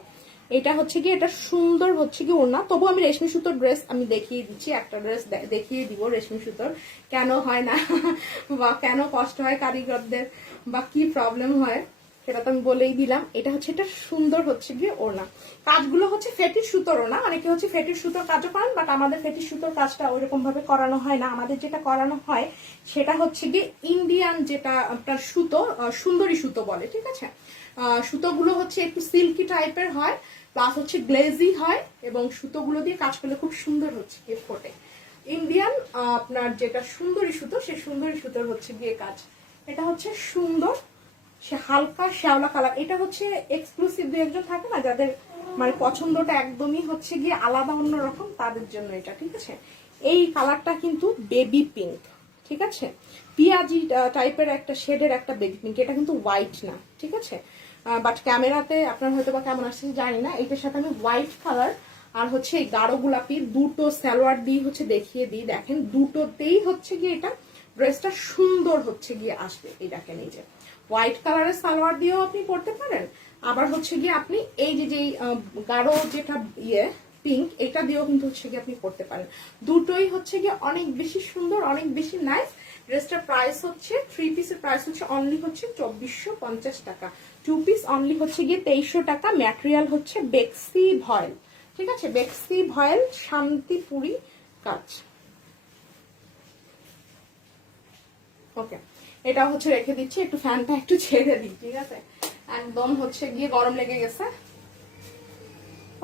এটা হচ্ছে কি, এটা সুন্দর হচ্ছে কি ওড়না। তবু আমি রেশমি সুতোর ড্রেস আমি দেখিয়ে দিচ্ছি, একটা ড্রেস দেখিয়ে দিব রেশমি সুতোর, কেন হয় না বা কেন কষ্ট হয় কারিগরদের বা কি প্রবলেম হয় সেটা তো আমি বলেই দিলাম। এটা হচ্ছে, এটা সুন্দর হচ্ছে গিয়ে ওড়না। কাজগুলো হচ্ছে ফেটির সুতোর ওড়না, অনেকে হচ্ছে ফেটির সুতোর কাজও করেন, বাট আমাদের ফেটির সুতোর কাজটা ওইরকম ভাবে করানো হয় না। আমাদের যেটা করানো হয় সেটা হচ্ছে গিয়ে ইন্ডিয়ান, যেটা আপনার সুতো, সুন্দরী সুতো বলে, ঠিক আছে। সুতোগুলো হচ্ছে একটু সিল্কি টাইপের হয়, প্লাস হচ্ছে গ্লেজি হয়, এবং সুতোগুলো দিয়ে কাজ করলে খুব সুন্দর হচ্ছে গিয়ে ফোটে। ইন্ডিয়ান আপনার যেটা সুন্দরী সুতো, সেই সুন্দরী সুতোর হচ্ছে গিয়ে কাজ। এটা হচ্ছে সুন্দর, সে হালকা শ্যাওলা কালার। এটা হচ্ছে এক্সক্লুসিভ দু একজন থাকে না যাদের মানে পছন্দটা একদমই হচ্ছে গিয়ে আলাদা অন্যরকম, তাদের জন্য এটা, ঠিক আছে। এই কালারটা কিন্তু বেবি পিঙ্ক, ঠিক আছে, পিয়াজি টাইপের একটা শেডের একটা বেবি পিঙ্ক, এটা কিন্তু হোয়াইট না, ঠিক আছে। বাট ক্যামেরাতে আপনার হয়তো বা কেমন আসছে জানি না। এটার সাথে আমি হোয়াইট কালার আর হচ্ছে এই গাঢ় গোলাপি দুটো সালোয়ার দিয়ে হচ্ছে দেখিয়ে দিই, দেখেন দুটোতেই হচ্ছে গিয়ে এটা ড্রেসটা সুন্দর হচ্ছে গিয়ে আসবে। এই দেখেন, এই যে হোয়াইট কালারের সালোয়ার দিয়েও আপনি পরতে পারেন, আবার হচ্ছে গিয়ে আপনি এই যে গাঢ় যেটা পিঙ্ক, এটা দিয়েও কিন্তু হচ্ছে গিয়ে আপনি পরতে পারেন। দুটোই হচ্ছে গিয়ে অনেক বেশি সুন্দর, অনেক বেশি নাইস। ড্রেসটার প্রাইস হচ্ছে, 3 পিসের প্রাইস হচ্ছে অনলি হচ্ছে 2450 টাকা, 2 পিস অনলি হচ্ছে গিয়ে 2300 টাকা। ম্যাটেরিয়াল হচ্ছে বেক্সি ভয়েল, ঠিক আছে, বেক্সি ভয়েল শান্তিপুরি কাজ। ওকে, এটা হচ্ছে রেখে দিচ্ছি, একটু ফ্যানটা একটু ছেড়ে দিই, ঠিক আছে, একদম হচ্ছে গিয়ে গরম লেগে গেছে।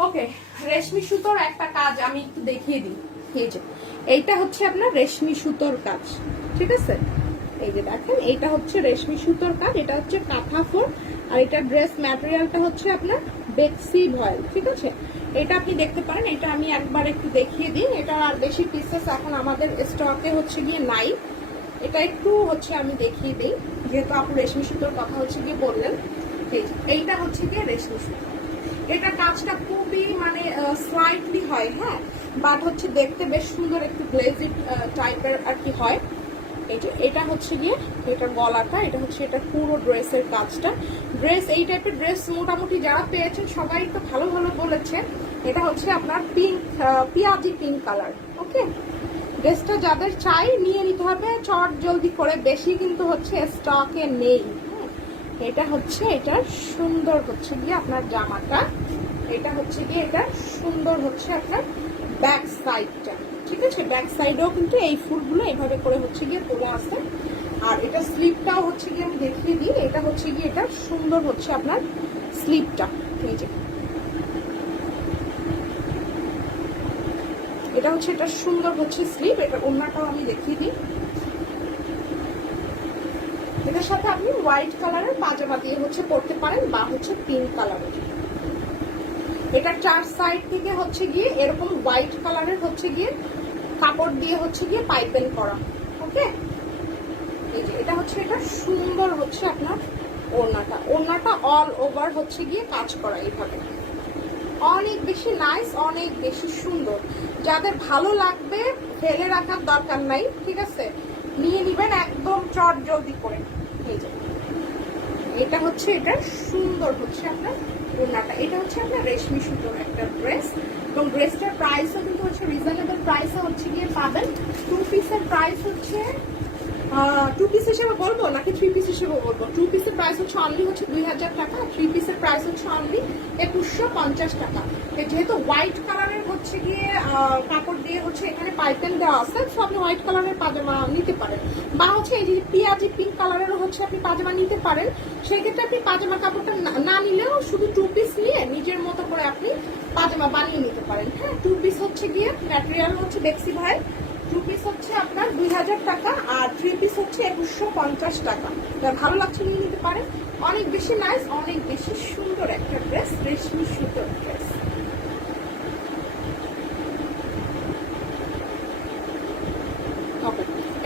ওকে, রেশমি সুতোর একটা কাজ আমি একটু দেখিয়ে দিই। এই যে এইটা হচ্ছে আপনার রেশমি সুতোর কাজ, ঠিক আছে। এই যে দেখেন, এইটা হচ্ছে রেশমি সুতোর কাজ, এটা হচ্ছে কাঁথা ফোর, আর এটা ড্রেস ম্যাটেরিয়ালটা হচ্ছে আপনার বেক্সি ভয়েল, ঠিক আছে। এটা আপনি দেখতে পারেন, এটা আমি একবার একটু দেখিয়ে দিই। এটা আর বেশি পিসেস এখন আমাদের স্টকে হচ্ছে গিয়ে নাই, এটা একটু হচ্ছে আমি দেখিয়ে দিই, যেহেতু আপনি রেশমি সুতোর কথা হচ্ছে গিয়ে বললেন। এইটা হচ্ছে গিয়ে রেশমি সুতো, এটা কাজটা খুবই মানে স্লাইটলি হয়, হ্যাঁ, বাট হচ্ছে দেখতে বেশ সুন্দর, একটু গ্লেজি টাইপের আর কি হয়। এই যে এটা হচ্ছে গিয়ে এটার গলাটা, এটা হচ্ছে এটা পুরো ড্রেসের কাজটা। ড্রেস, এই টাইপের ড্রেস মোটামুটি যারা পেয়েছেন সবাই তো ভালো ভালো বলেছে। এটা হচ্ছে আপনার পিঙ্ক, পিয়াজি পিঙ্ক কালার। ওকে, ড্রেসটা যাদের চাই নিয়ে নিতে হবে চট জলদি করে, বেশি কিন্তু হচ্ছে স্টকে নেই। এটা হচ্ছে, এটা সুন্দর হচ্ছে গিয়ে আপনার জামাটা, এটা হচ্ছে গিয়ে এটা সুন্দর হচ্ছে আপনার ব্যাক সাইডটা, ঠিক আছে। ব্যাক সাইডেও কিন্তু এই ফুলগুলো এইভাবে করে হচ্ছে গিয়ে তোলা আছে। আর এটা স্লিপটাও হচ্ছে গিয়ে আমি দেখিয়ে দিই, এটা হচ্ছে গিয়ে এটা সুন্দর হচ্ছে আপনার স্লিপটা, এই যে এটা হচ্ছে, এটা সুন্দর হচ্ছে স্লিপ। এটা ওড়নাটাও আমি দেখিয়ে দিই। এটার সাথে আপনি হোয়াইট কালারের পাজামা দিয়ে হচ্ছে পরতে পারেন, বা হচ্ছে পিঙ্ক কালারের। এটা চার সাইড থেকে হচ্ছে গিয়ে এরকম হোয়াইট কালারের হচ্ছে গিয়ে কাপড় দিয়ে হচ্ছে গিয়ে পাইপেন করা। ওকে, এই যে এটা হচ্ছে, এটা সুন্দর হচ্ছে আপনার ওড়নাটা, ওড়নাটা অল ওভার হচ্ছে গিয়ে কাজ করা এইভাবে, অনেক বেশি নাইস, অনেক বেশি সুন্দর। যাদের ভালো লাগবে ফেলে রাখার দরকার নাই, ঠিক আছে, নিয়ে নিবেন একদম চট জলদি করে। এই যে এটা হচ্ছে, এটা সুন্দর হচ্ছে আপনার ওড়নাটা। এটা হচ্ছে আপনার রেশমি সুতোর একটা ড্রেস এবং ড্রেসটার প্রাইসও কিন্তু হচ্ছে রিজনেবল প্রাইসে হচ্ছে গিয়ে পাবেন। 2 পিসের প্রাইস হচ্ছে 2 পিস হিসেবে বলবো নাকি 3 পিস হিসেবে বলবো? 2 পিসের প্রাইস হচ্ছে অনলি হচ্ছে 2000 টাকা, 3 পিসের প্রাইস হচ্ছে অনলি 2150 টাকা। যেহেতু হোয়াইট কালারের হচ্ছে গিয়ে কাপড় দিয়ে হচ্ছে এখানে পাইপেন দেওয়া আছে, তো আপনি হোয়াইট কালারের পাজামা নিতে পারেন, বা হচ্ছে এই যে পেঁয়াজি পিঙ্ক কালারেরও হচ্ছে আপনি পাজামা নিতে পারেন। সেই ক্ষেত্রে আপনি পাজামা কাপড়টা না নিলেও শুধু 2 পিস নিয়ে নিজের মতো করে আপনি পাজামা বানিয়ে নিতে পারেন। হ্যাঁ, 2 পিস হচ্ছে গিয়ে ম্যাটেরিয়াল হচ্ছে বেক্সি ভাই, 2 পিস হচ্ছে আপনার 2000 টাকা আর 3 পিস হচ্ছে 2150 টাকা। ভালো লাগছে নিয়ে নিতে পারেন। অনেক বেশি নাইস, অনেক বেশি সুন্দর একটা ড্রেস, রেশমি সুন্দর ড্রেস।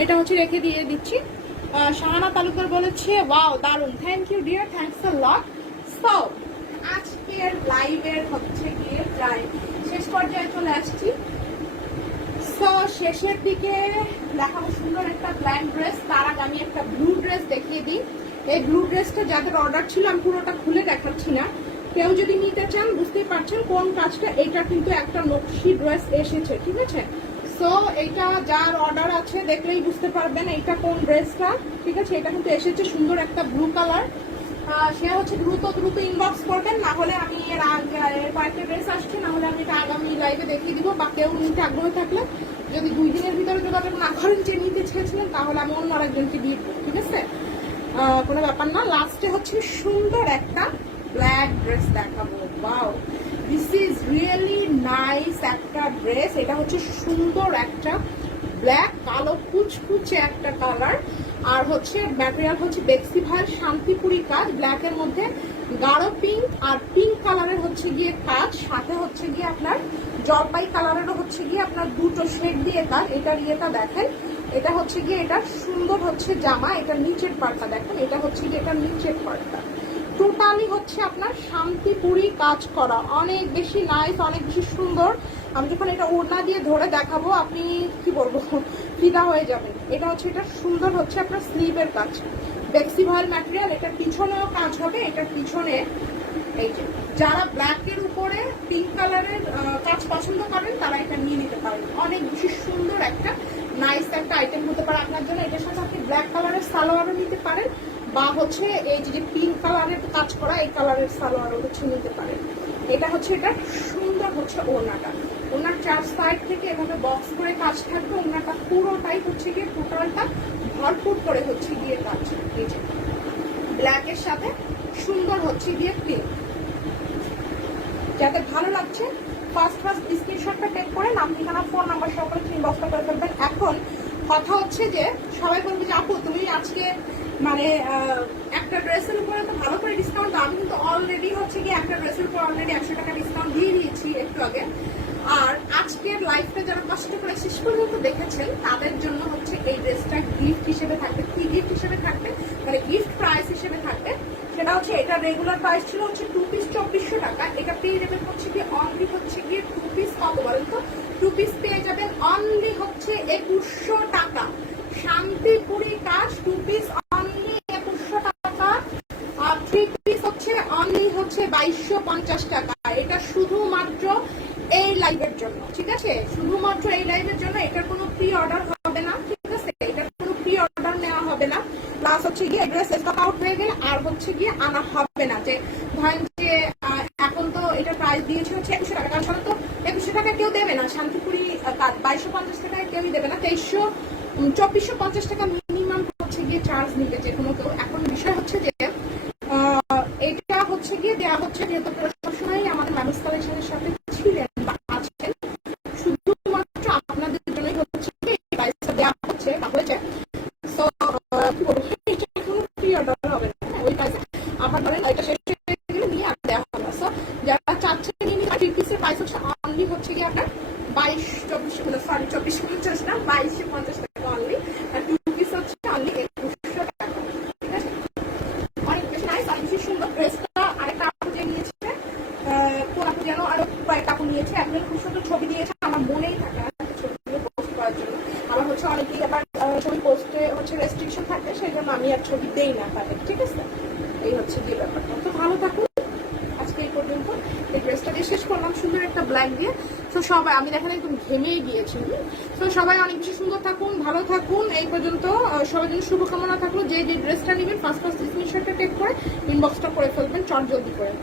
এটা হচ্ছে রেখে দিয়ে দিচ্ছি। শাহানা তালুকদার বলেছে ওয়াও দারুন, thank you dear, thanks a lot. So আজকের লাইভের হচ্ছে গিয়ে প্রায় শেষ পর্যায়ে চলে আসছি। সো শেষের দিকে দেখাবো সুন্দর একটা ব্ল্যাক ড্রেস, তার আগে আমি একটা ব্লু ড্রেস দেখিয়ে দিই। এই ব্লু ড্রেসটা যাদের অর্ডার ছিল আমি পুরোটা খুলে দেখাচ্ছি না, কেউ যদি নিতে চান বুঝতেই পারছেন কোন কাজটা। এটা কিন্তু একটা নকশি ড্রেস এসেছে, ঠিক আছে? সো এইটা যার অর্ডার আছে দেখলেই বুঝতে পারবেন এইটা কোন ড্রেসটা, ঠিক আছে? এটা কিন্তু এসেছে সুন্দর একটা ব্লু কালার। সে হচ্ছে দ্রুত ইনবক্স করবেন, না হলে আমি এর কয়েকটা ড্রেস আসছে, না হলে আমি এটা আগামী লাইভে দেখিয়ে দিব, বা কেউ নিতে আগ্রহী থাকলে যদি 2 দিনের ভিতরে যোগাযোগ না করেন যে নিতে চেয়েছিলেন তাহলে আমি অন্য আরেকজনকে দিয়ে দেবো, ঠিক আছে? কোনো ব্যাপার না। লাস্টে হচ্ছে সুন্দর একটা ব্ল্যাক ড্রেস দেখাবো। Wow, this is really nice একটা ড্রেস। এটা হচ্ছে সুন্দর একটা ব্ল্যাক, কালো কুচকুচে একটা কালার, আর হচ্ছে ম্যাটেরিয়াল হচ্ছে বেক্সি ভাই শান্তিপুরি কাজ, ব্ল্যাকের মধ্যে গাঢ় পিঙ্ক আর পিঙ্ক কালারের হচ্ছে গিয়ে কাজ, সাথে হচ্ছে গিয়ে আপনার জলপাই কালারেরও হচ্ছে গিয়ে আপনার দুটো শেড দিয়ে কাজ। এটার ইয়েটা দেখেন, এটা হচ্ছে গিয়ে এটা সুন্দর হচ্ছে জামা, এটা নিচের পার্টটা দেখেন, এটা হচ্ছে গিয়ে এটা নিচের পার্টটা টোটালি হচ্ছে আপনার শান্তিপুরি কাজ করা, অনেক বেশি নাইস, অনেক বেশি সুন্দর। আমি যখন এটা ওড়না দিয়ে ধরে দেখাবো আপনি কি বলবো, ফিদা হয়ে যাবেন। এটা হচ্ছে এটা সুন্দর হচ্ছে আপনার স্লিভের কাজ, বেক্সি ভাইয়ের ম্যাটেরিয়াল। এটার পিছনেও কাজ হবে, এটার পিছনে এই যে যারা ব্ল্যাকের উপরে পিঙ্ক কালারের কাজ পছন্দ করেন তারা এটা নিয়ে নিতে পারেন। অনেক বেশি সুন্দর একটা নাইস একটা আইটেম হতে পারে আপনার জন্য। এটার সাথে আপনি ব্ল্যাক কালারের সালোয়ারও নিতে পারেন, বা হচ্ছে এই যে পিঙ্ক কালারের কাজ করা এই কালারের সালোয়ারও হচ্ছে নিতে পারেন। এটা হচ্ছে এটা সুন্দর হচ্ছে ওড়নাটা, ওনার 4 সাইড থেকে এভাবে বক্স করে কাজ থাকবে। ওনাটা পুরোটাই হচ্ছে গিয়ে টোটালটা ভরপুর করে হচ্ছে গিয়ে কাজ, এই যে ব্ল্যাকের সাথে সুন্দর হচ্ছে গিয়ে পিঙ্ক। যাদের ভালো লাগছে ফার্স্ট স্ক্রিনশটটা টেক করে নাম, ঠিকানা, ফোন নাম্বার সহকারে ইনবক্সটা করে ফেলবেন। এখন কথা হচ্ছে যে সবাই বলবে যে আপু তুমি আজকে মানে একটা ড্রেসের উপরে তো ভালো করে ডিসকাউন্ট দাও। আমি কিন্তু অলরেডি হচ্ছে গিয়ে একটা ড্রেসের উপর অলরেডি 100 টাকা ডিসকাউন্ট দিয়ে দিয়েছি একটু আগে। আর আজকের লাইফটা যারা কষ্ট করে শেষ পর্যন্ত দেখেছেন তাদের জন্য হচ্ছে এই ড্রেসটা গিফট হিসেবে থাকবে। কি গিফট হিসেবে থাকবে মানে গিফট প্রাইস হিসেবে থাকবে, সেটা হচ্ছে এটা রেগুলার প্রাইস ছিল হচ্ছে 2 পিস 2400 টাকা, এটা পেয়ে যাবেন হচ্ছে গিয়ে অনলি হচ্ছে গিয়ে 2 পিস কত বলেন তো? 2 পিস পেয়ে যাবেন অনলি হচ্ছে 2100 টাকা। শান্তিপুরি কাজ 2 পিস অনলি 2100 টাকা, আর 3 পিস হচ্ছে অনলি হচ্ছে 2250 টাকা। এটা শুধুমাত্র এই লাইভের জন্য, ঠিক আছে? শুধুমাত্র এই লাইভের জন্য। এটার কোনো প্রি অর্ডার হবে না, ঠিক আছে? এটার কোনো প্রি অর্ডার নেওয়া হবে না। প্লাস হচ্ছে গিয়ে ড্রেস স্টক আউট হয়ে গেলে আর হচ্ছে গিয়ে আনা হবে না। যে ধরেন যে এখন তো এটা প্রাইস দিয়েছে হচ্ছে 2100 টাকা, কারণ তো 2100 টাকা কেউ দেবে না। শান্তিপুরি 2250 টাকায় কেউই দেবে না। 2450 টাকা মিনিমাম হচ্ছে গিয়ে চার্জ নিবে যে কোনো কেউ। এখন বিষয় হচ্ছে যে এটা হচ্ছে গিয়ে দেওয়া হচ্ছে, যেহেতু সবসময় আমাদের ম্যামেস কালেকশনের সাথে ছিলেন বা আছেন, শুধুমাত্র আপনাদের জন্যই হচ্ছে প্রাইসটা দেওয়া হচ্ছে বা হয়েছে। সো কি বলবো, এটা কোনো প্রি অর্ডার হবে না, ওই প্রাইসে আবার ধরেন এটা শেষ হয়ে গেলে নিয়ে আর দেওয়া হবে না। সো যারা চাচ্ছেন নিয়ে নিতে, 3 পিসের প্রাইস হচ্ছে অনলি হচ্ছে গিয়ে আপনার 2450 না 2250 টাকা অনলি, আর 2 পিস হচ্ছে অনলি 2100 টাকা, ঠিক আছে? অনেক বেশি নাইস, অনেক বেশি সুন্দর ড্রেসটা। আরেকটা আপু যে নিয়েছে, কোন আপু যেন আরো কয়েকটা আপু নিয়েছে, একজন খুব সুন্দর ছবি দিয়েছে, আমার মনেই থাকে না ছবিগুলো পোস্ট করার জন্য। আমার হচ্ছে অনেকেই আবার ছবি পোস্টে হচ্ছে রেস্ট্রিকশন থাকে, সেই জন্য আমি আর ছবি দেই না তাদের, ঠিক আছে? এই হচ্ছে যে ব্যাপারটা। তো ভালো থাকুন, আজকে এই পর্যন্ত। দিয়ে শেষ করলাম সুন্দর একটা ব্ল্যাক দিয়ে। তো সবাই আমি দেখেন একদম ঘেমেই গিয়েছি। তো সবাই অনেক বেশি সুন্দর থাকুন, ভালো থাকুন। এই পর্যন্ত সবার জন্য শুভকামনা থাকলো। যে যে ড্রেসটা নেবেন ফার্স্ট স্ক্রিনশটটা টেক করে ইনবক্সটা করে ফেলবেন চট জলদি করে।